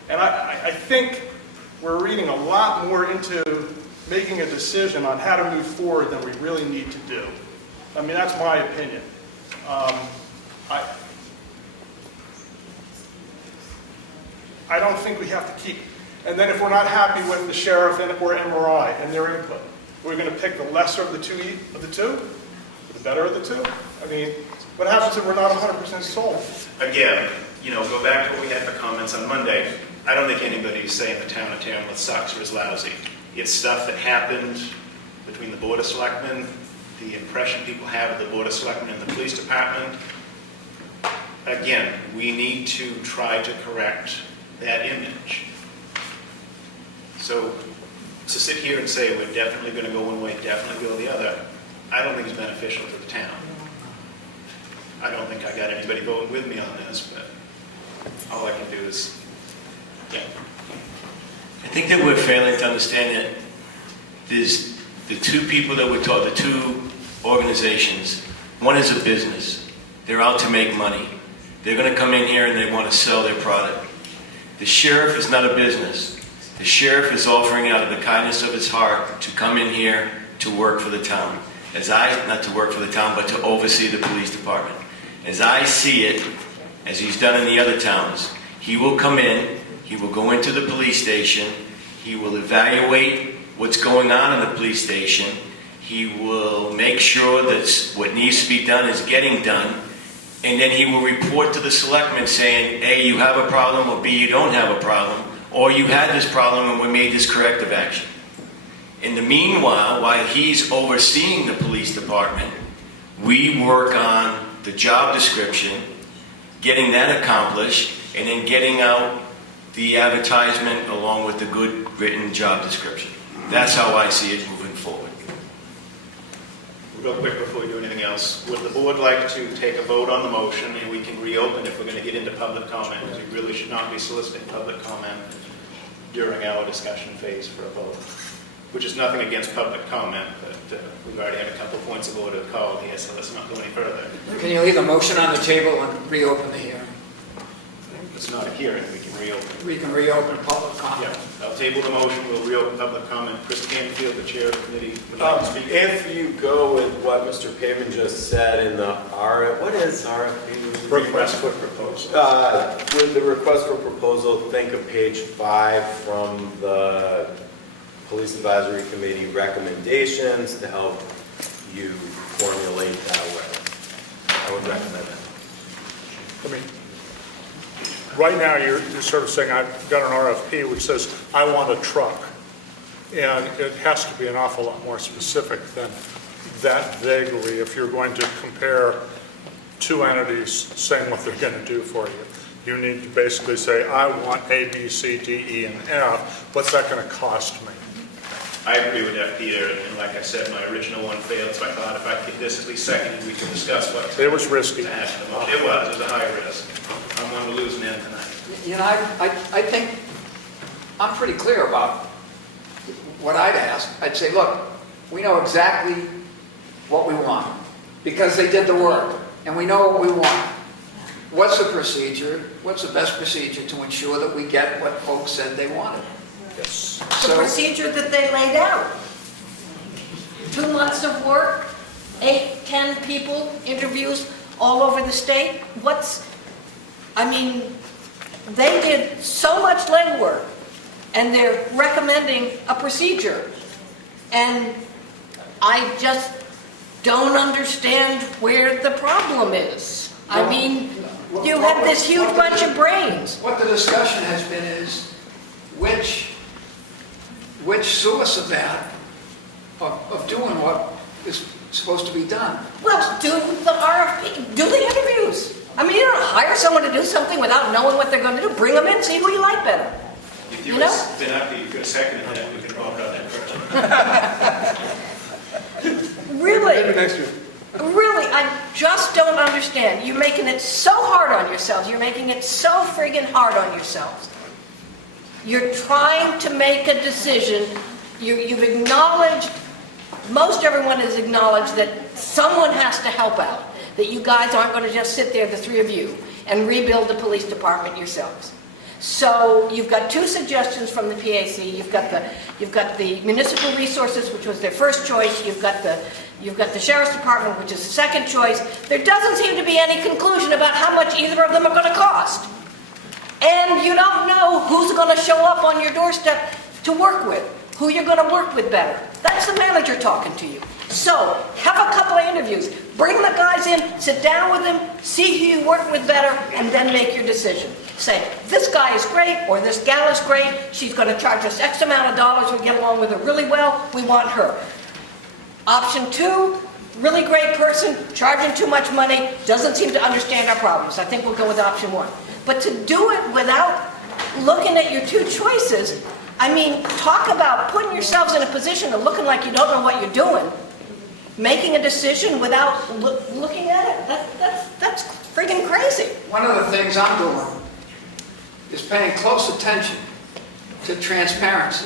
And I think we're reading a lot more into making a decision on how to move forward than we really need to do. I mean, that's my opinion. I don't think we have to keep, and then if we're not happy with the sheriff or MRI and their input, we're going to pick the lesser of the two, the better of the two? I mean, what happens if we're not 100% sold? Again, go back to what we had for comments on Monday. I don't think anybody's saying the town of Tamworth sucks or is lousy. It's stuff that happened between the Board of Selectmen, the impression people have of the Board of Selectmen and the police department. Again, we need to try to correct that image. So to sit here and say we're definitely going to go one way, definitely go the other, I don't think it's beneficial for the town. I don't think I got anybody voting with me on this, but all I can do is, yeah. I think that we're failing to understand that there's the two people that we're talking, the two organizations. One is a business. They're out to make money. They're going to come in here and they want to sell their product. The sheriff is not a business. The sheriff is offering out of the kindness of his heart to come in here to work for the town. Not to work for the town, but to oversee the police department. As I see it, as he's done in the other towns, he will come in, he will go into the police station, he will evaluate what's going on in the police station, he will make sure that what needs to be done is getting done, and then he will report to the selectmen saying, A, you have a problem, or B, you don't have a problem, or you had this problem and we made this corrective action. In the meanwhile, while he's overseeing the police department, we work on the job description, getting that accomplished, and then getting out the advertisement along with the good written job description. That's how I see it moving forward. Real quick before we do anything else, would the board like to take a vote on the motion and we can reopen if we're going to get into public comment? Because we really should not be soliciting public comment during our discussion phase for a vote, which is nothing against public comment, but we've already had a couple of points of order called here, so let's not go any further. Can you leave a motion on the table and reopen the hearing? It's not a hearing, we can reopen. We can reopen public comment. Yeah, I'll table the motion, we'll reopen public comment. Chris Canfield, the chair of the committee, would like to speak. If you go with what Mr. Pavin just said in the what is RFP? Request for proposal. With the request for proposal, think of page 5 from the Police Advisory Committee recommendations to help you formulate that way. I would recommend that. I mean, right now, you're sort of saying, I've got an RFP which says, I want a truck. And it has to be an awful lot more specific than that vaguely if you're going to compare two entities saying what they're going to do for you. You need to basically say, I want A, B, C, D, E, and F. What's that going to cost me? I agree with that, Peter, and like I said, my original one failed, so I thought if I could get this at least seconded, we could discuss what. It was risky. It was a high risk. I'm one to lose an end tonight. You know, I think I'm pretty clear about what I'd ask. I'd say, look, we know exactly what we want because they did the work and we know what we want. What's the procedure? What's the best procedure to ensure that we get what folks said they wanted? Yes. The procedure that they laid out. 2 months of work, 8, 10 people, interviews all over the state. They did so much legwork, and they're recommending a procedure. And I just don't understand where the problem is. You have this huge bunch of brains. What the discussion has been is which source of that, of doing what is supposed to be done. Well, do the RFP, do the interviews. You don't hire someone to do something without knowing what they're going to do. Bring them in, see who you like better. If you have been up there, you could have seconded that, we could vote on that first. Really, I just don't understand. You're making it so hard on yourselves. You're making it so friggin' hard on yourselves. You're trying to make a decision. You've acknowledged, most everyone has acknowledged that someone has to help out. That you guys aren't going to just sit there, the three of you, and rebuild the police department yourselves. So you've got 2 suggestions from the PAC. You've got the municipal resources, which was their first choice. You've got the sheriff's department, which is the second choice. There doesn't seem to be any conclusion about how much either of them are going to cost. And you don't know who's going to show up on your doorstep to work with, who you're going to work with better. That's the manager talking to you. So have a couple of interviews. Bring the guys in, sit down with them, see who you work with better, and then make your decision. Say, this guy is great, or this gal is great. She's going to charge us X amount of dollars. We get along with her really well. We want her. Option 2, really great person, charging too much money, doesn't seem to understand our problems. I think we'll go with option 1. But to do it without looking at your 2 choices, talk about putting yourselves in a position of looking like you don't know what you're doing, making a decision without looking at it. That's friggin' crazy. One of the things I'm doing is paying close attention to transparency,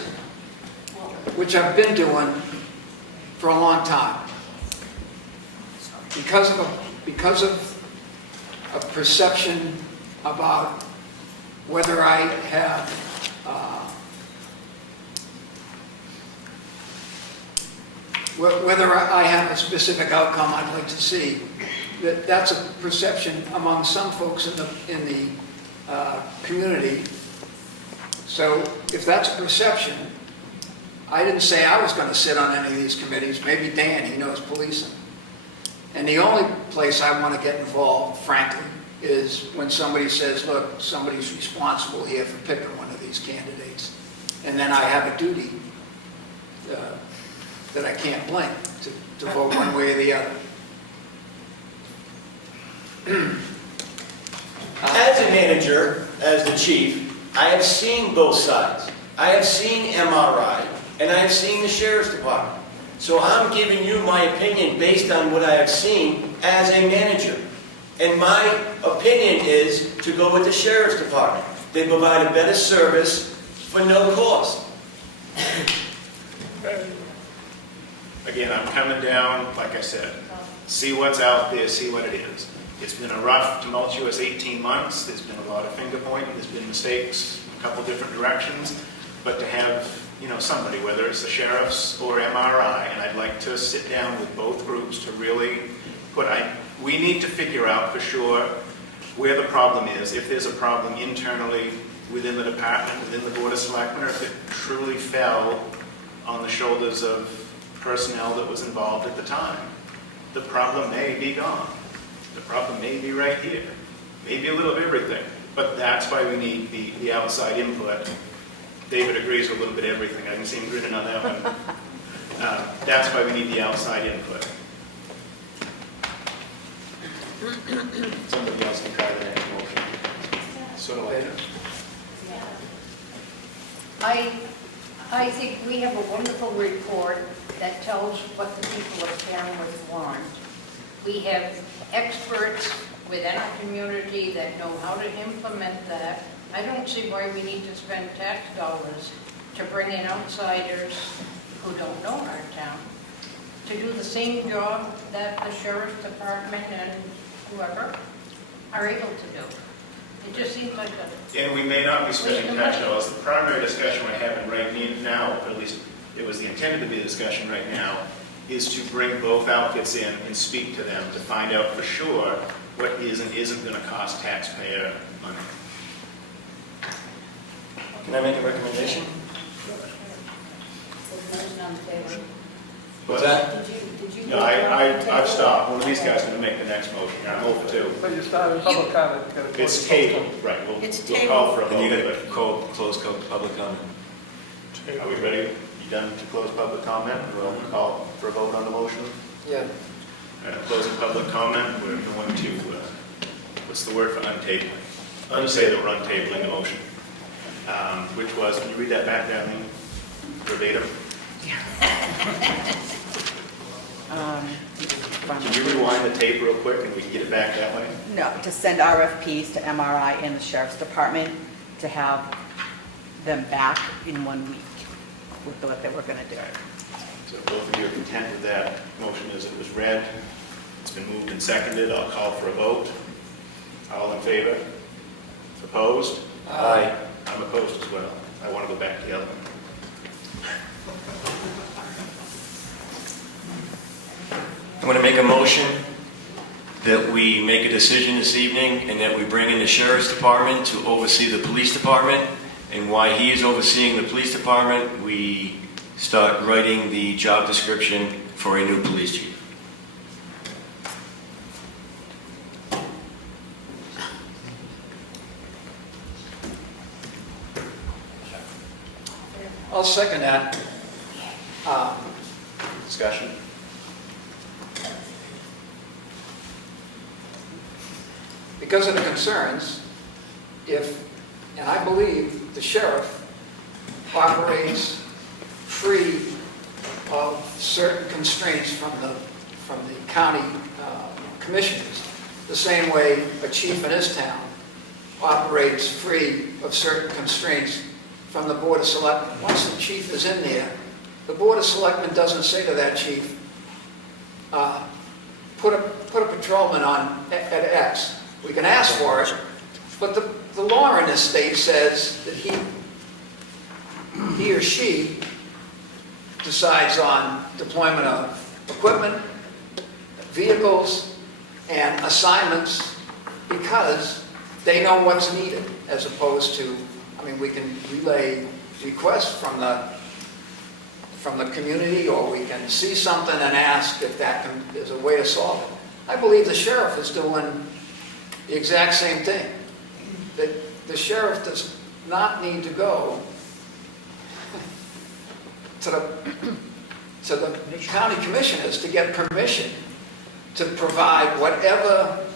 which I've been doing for a long time. Because of a perception about whether I have a specific outcome I'd like to see. That's a perception among some folks in the community. So if that's a perception, I didn't say I was going to sit on any of these committees. Maybe Dan, he knows policing. And the only place I want to get involved, frankly, is when somebody says, look, somebody's responsible here for picking one of these candidates. And then I have a duty that I can't blink to vote one way or the other. As a manager, as the chief, I have seen both sides. I have seen MRI and I've seen the sheriff's department. So I'm giving you my opinion based on what I have seen as a manager. And my opinion is to go with the sheriff's department. They provide a better service for no cost. Again, I'm coming down, like I said, see what's out there, see what it is. It's been a rough, tumultuous 18 months. There's been a lot of finger pointing. There's been mistakes in a couple different directions. But to have, somebody, whether it's the sheriff's or MRI, and I'd like to sit down with both groups to really we need to figure out for sure where the problem is, if there's a problem internally within the department, within the Board of Selectmen, or if it truly fell on the shoulders of personnel that was involved at the time. The problem may be gone. The problem may be right here. Maybe a little of everything. But that's why we need the outside input. David agrees with a little bit of everything. I can see him grinning on that one. That's why we need the outside input. Somebody else can try the next motion. Sort of like that. I think we have a wonderful report that tells what the people of Tamworth want. We have experts within our community that know how to implement that. I don't see why we need to spend tax dollars to bring in outsiders who don't know our town to do the same job that the sheriff's department and whoever are able to do. It just seems like a... And we may not be spending tax dollars. The primary discussion we're having right now, at least it was the intended to be a discussion right now, is to bring both outfits in and speak to them to find out for sure what is and isn't going to cost taxpayer money. Can I make a recommendation? What's that? No, I've stopped. One of these guys is going to make the next motion. I'm over two. So you started public comment. It's tabled, right. We'll call for a vote. And you got to close public comment. Are we ready? You done to close public comment? We'll call for a vote on the motion. Yeah. Closing public comment, we're going to, what's the word for untabling? I'm going to say that we're untabling the motion. Which was, can you read that back, Darlene? Verbatim? Can you rewind the tape real quick and we can get it back that way? No, to send RFPs to MRI and the Sheriff's Department to have them back in 1 week with what they were going to do. So both of you are content with that motion as it was read. It's been moved and seconded. I'll call for a vote. All in favor? Opposed? Aye. I'm opposed as well. I want to go back to the other one. I'm going to make a motion that we make a decision this evening and that we bring in the sheriff's department to oversee the police department. And while he is overseeing the police department, we start writing the job description for a new police chief. I'll second that. Discussion? Because of the concerns, and I believe the sheriff operates free of certain constraints from the county commissioners, the same way a chief in his town operates free of certain constraints from the Board of Selectmen. Once the chief is in there, the Board of Selectmen doesn't say to that chief, put a patrolman on at X. We can ask for it, but the law in this state says that he or she decides on deployment of equipment, vehicles, and assignments because they know what's needed, as opposed to, we can relay requests from the community, or we can see something and ask if there's a way to solve it. I believe the sheriff is doing the exact same thing. That the sheriff does not need to go to the county commissioners to get permission to provide whatever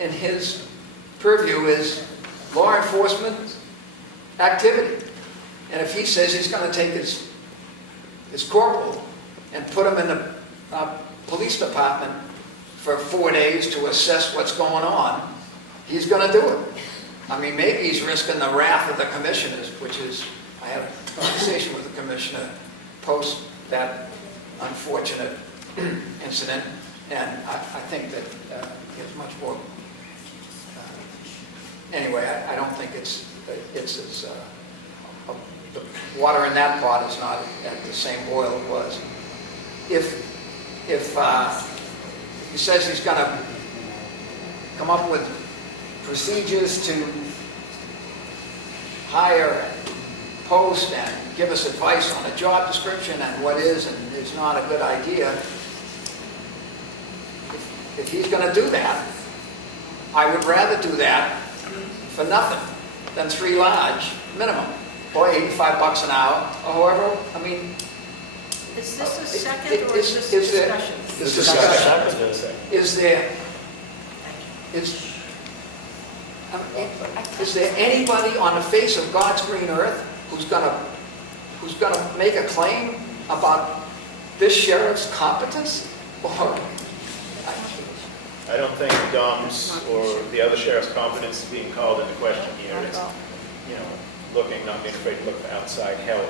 in his purview is law enforcement activity. And if he says he's gonna take his corporal and put him in the police department for 4 days to assess what's going on, he's gonna do it. I mean, maybe he's risking the wrath of the commissioners, which is, I had a conversation with the commissioner post that unfortunate incident, and I think that it's much more, anyway, I don't think it's as, the water in that pot is not at the same boil it was. If he says he's going to come up with procedures to hire, post, and give us advice on a job description and what is and is not a good idea, if he's going to do that, I would rather do that for nothing than 3 large minimum, or $85 an hour, or however, I mean. Is this a second or is this discussion? Is discussion. Is there anybody on the face of God's green earth who's gonna make a claim about this sheriff's competence? Or I don't think Dom's or the other sheriff's competence is being called into question here. It's, not being afraid to look for outside help.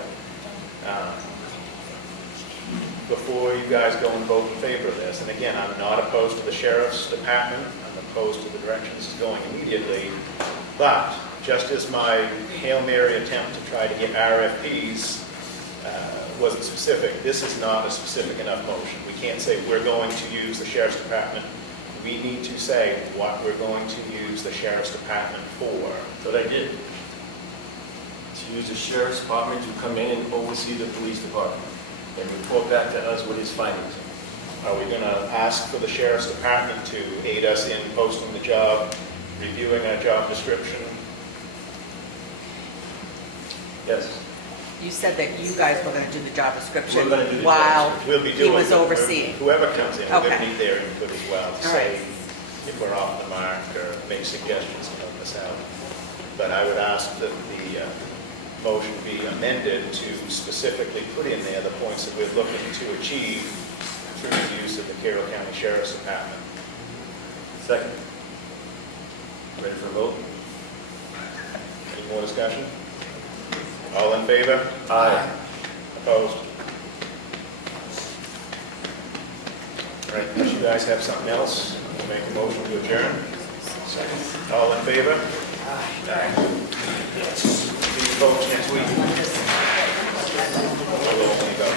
Before you guys go and vote in favor of this, and again, I'm not opposed to the sheriff's department, I'm opposed to the directions it's going immediately, but just as my Hail Mary attempt to try to get RFPs wasn't specific, this is not a specific enough motion. We can't say we're going to use the sheriff's department. We need to say what we're going to use the sheriff's department for. So they did. To use the sheriff's department to come in and oversee the police department and report back to us with his findings. Are we going to ask for the sheriff's department to aid us in posting the job, reviewing our job description? Yes. You said that you guys were going to do the job description We're gonna do the job while We'll be he doing was it. overseeing. Whoever comes in, we're going to Okay. need their input as well to All say right. if we're off the mark or make suggestions to help us out. But I would ask that the motion be amended to specifically put in there the points that we're looking to achieve through the use of the Carroll County Sheriff's Department. Second. Ready for a vote? Any more discussion? All in favor? Aye. Opposed? All right, unless you guys have something else, we'll make a motion to adjourn. Second. All in favor? Aye. See you folks next week. I will only go.